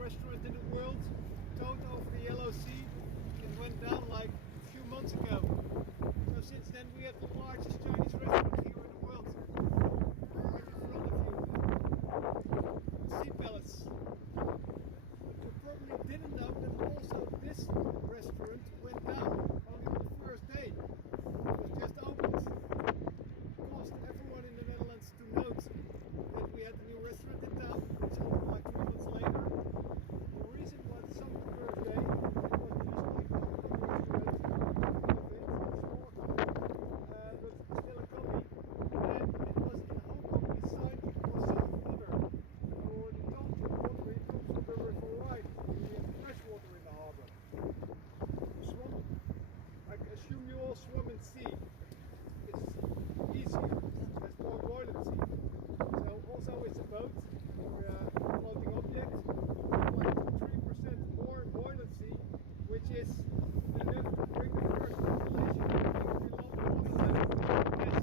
Restaurant in the world, towed over the Yellow Sea. It went down like a few months ago. So since then we have the largest Chinese restaurant here in the world. Right in front of you. Sea Palace. But you probably didn't know that also this restaurant went down only on the first day. It was just opened. It caused everyone in the Netherlands to note that we had a new restaurant in town, which opened like 3 months later. The reason was some birthday, it was just like a restaurant, small company, but still a company, and it was in Hong Kong designed for salt water. I already told you, water comes from the River Rhine, we have fresh water in the harbour. Swim, I assume you all swim and see. It's easier, there's more buoyancy. So also it's a boat, or a floating object, like 3% more buoyancy, which is enough to bring the first population below the water level. Yes.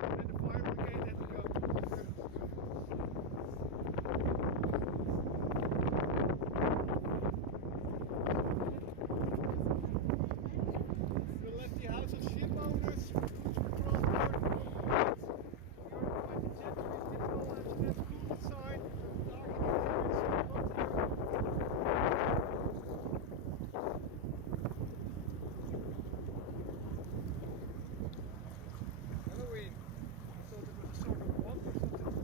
And then the fire brigade had to go. The lefty house of ship owners, goods for transport, Halloween. I thought it was a sort of wand or something.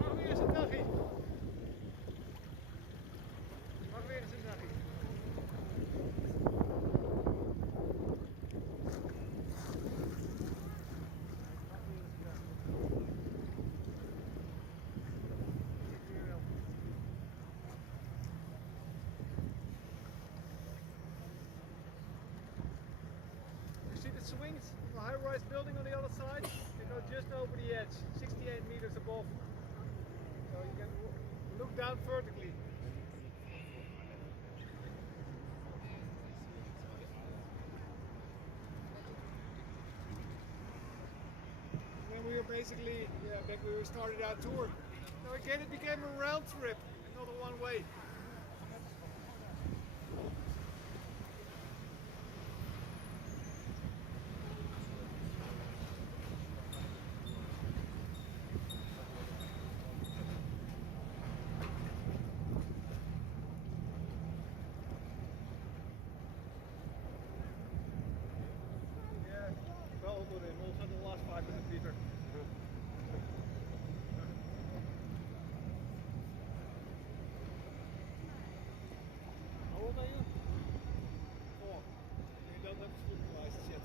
Mag weer eens een dagje. Mag weer eens een dagje. You see the swings of the high-rise building on the other side? They go just over the edge, 68 meters above. So you can look down vertically. basically, yeah, back when we started our tour. So again, it became a round trip, not a one way. Yeah, well onderin, also the last 500 meter. How old are you? 4. You don't have a swimming license yet.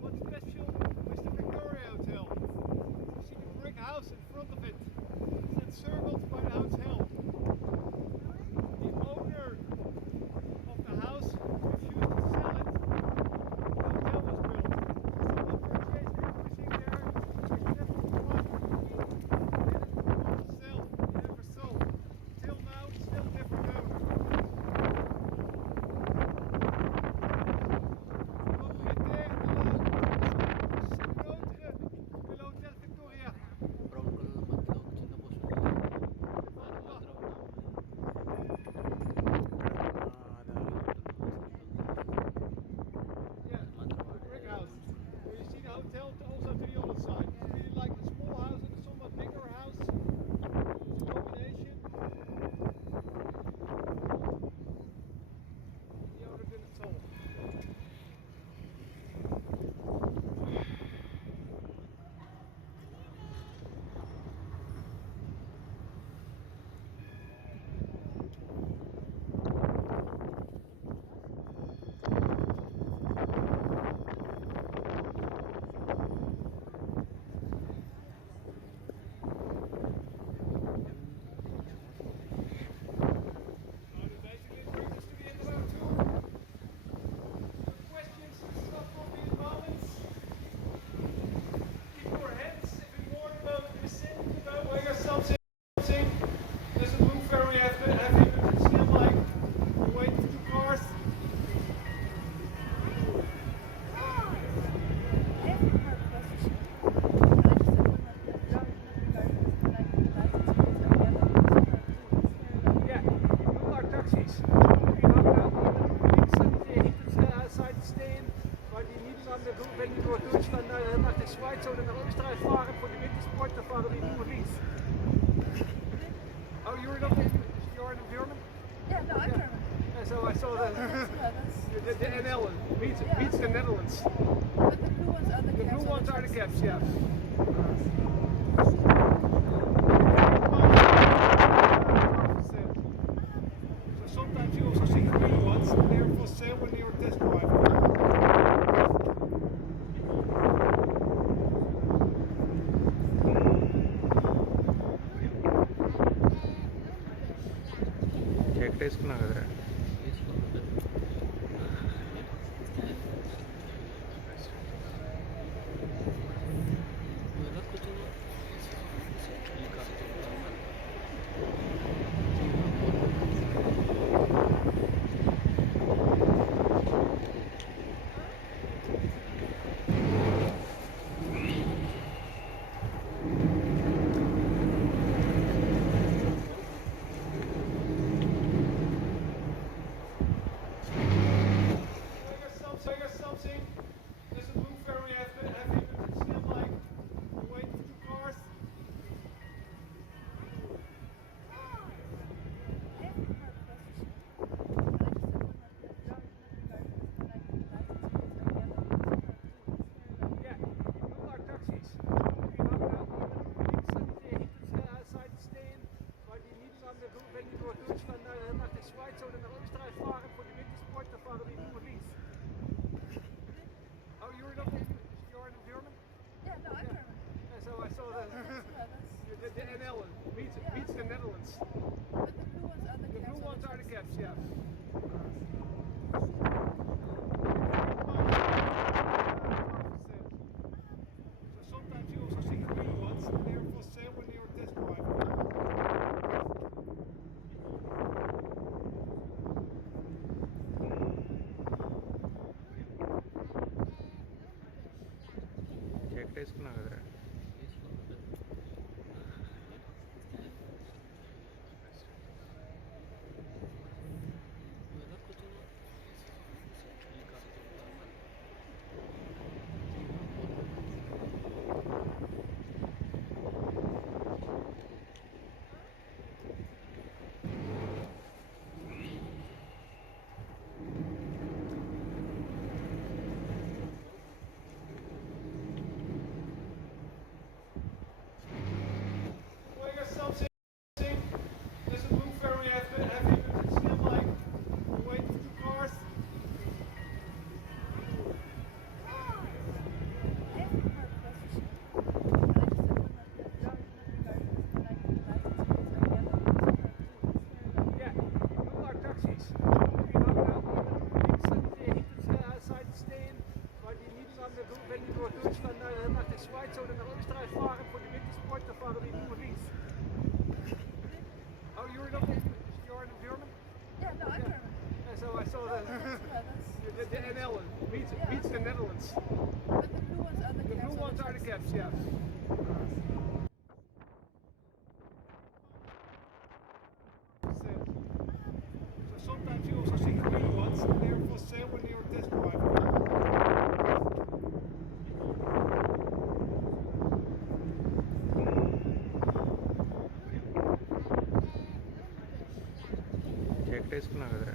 What's special with the Victoria Hotel? You see the brick house in front of it. It's encircled by the hotel. The owner of the house refused to sell it. The hotel was built. Someone purchased everything there. So he never bought. He didn't want to sell. He never sold. Till now, still different owner. Hotel Victoria. Brown colour మధ్యలో ఒక చిన్న post Yeah, brick house. Where you see the hotel also to the other side. It's really like a small house and a somewhat bigger house. It's a combination. The owner didn't sell. Basically, it brings us to the end of our tour. Questions and stuff will be in moments. Keep your heads if you warn about this in, don't wear yourselves in. Doesn't move very heavy, but it's still like the weight of 2 cars. Yeah, we like taxis. Die hangen auch links an der Hinterseite stehen, weil die Niederlande, wenn die durch Deutschland nach der Schweiz oder nach Österreich fahren, für die Wintersport, da fahren die nur links. Oh, you're not in German? Yeah, no, I'm German. Yeah, so I saw the NL meets the Netherlands. But the blue ones are the The blue ones are the caps, yeah. So sometimes you also see green ones, and they're for sale when you're test driving. Jacket వేసుకున్నావు కదా Netherlands. But the blue ones are the The cabs. blue ones are the cabs, yeah. So sometimes you also see green ones. They're for sale when you're test driving. Jacket వేసుకున్నావు కదరా Well, I guess something. Doesn't move very heavy, but it's still like the weight of two cars. Yeah, blue are taxis. Die hangen aan links aan de hinterzijde stehen, weil die nicht an der, wenn die durch Deutschland nach der Schweiz oder nach Österreich fahren, für die Wintersport, dann fahren die nur links. Oh, you're not you're in German? Yeah, no, I'm German. Yeah, so I saw That's the NL meets the Netherlands. But the blue ones are the The cabs. blue ones are the cabs, yeah. So sometimes you also see green ones. They're for sale when you're test driving. Jacket వేసుకున్నావు కదరా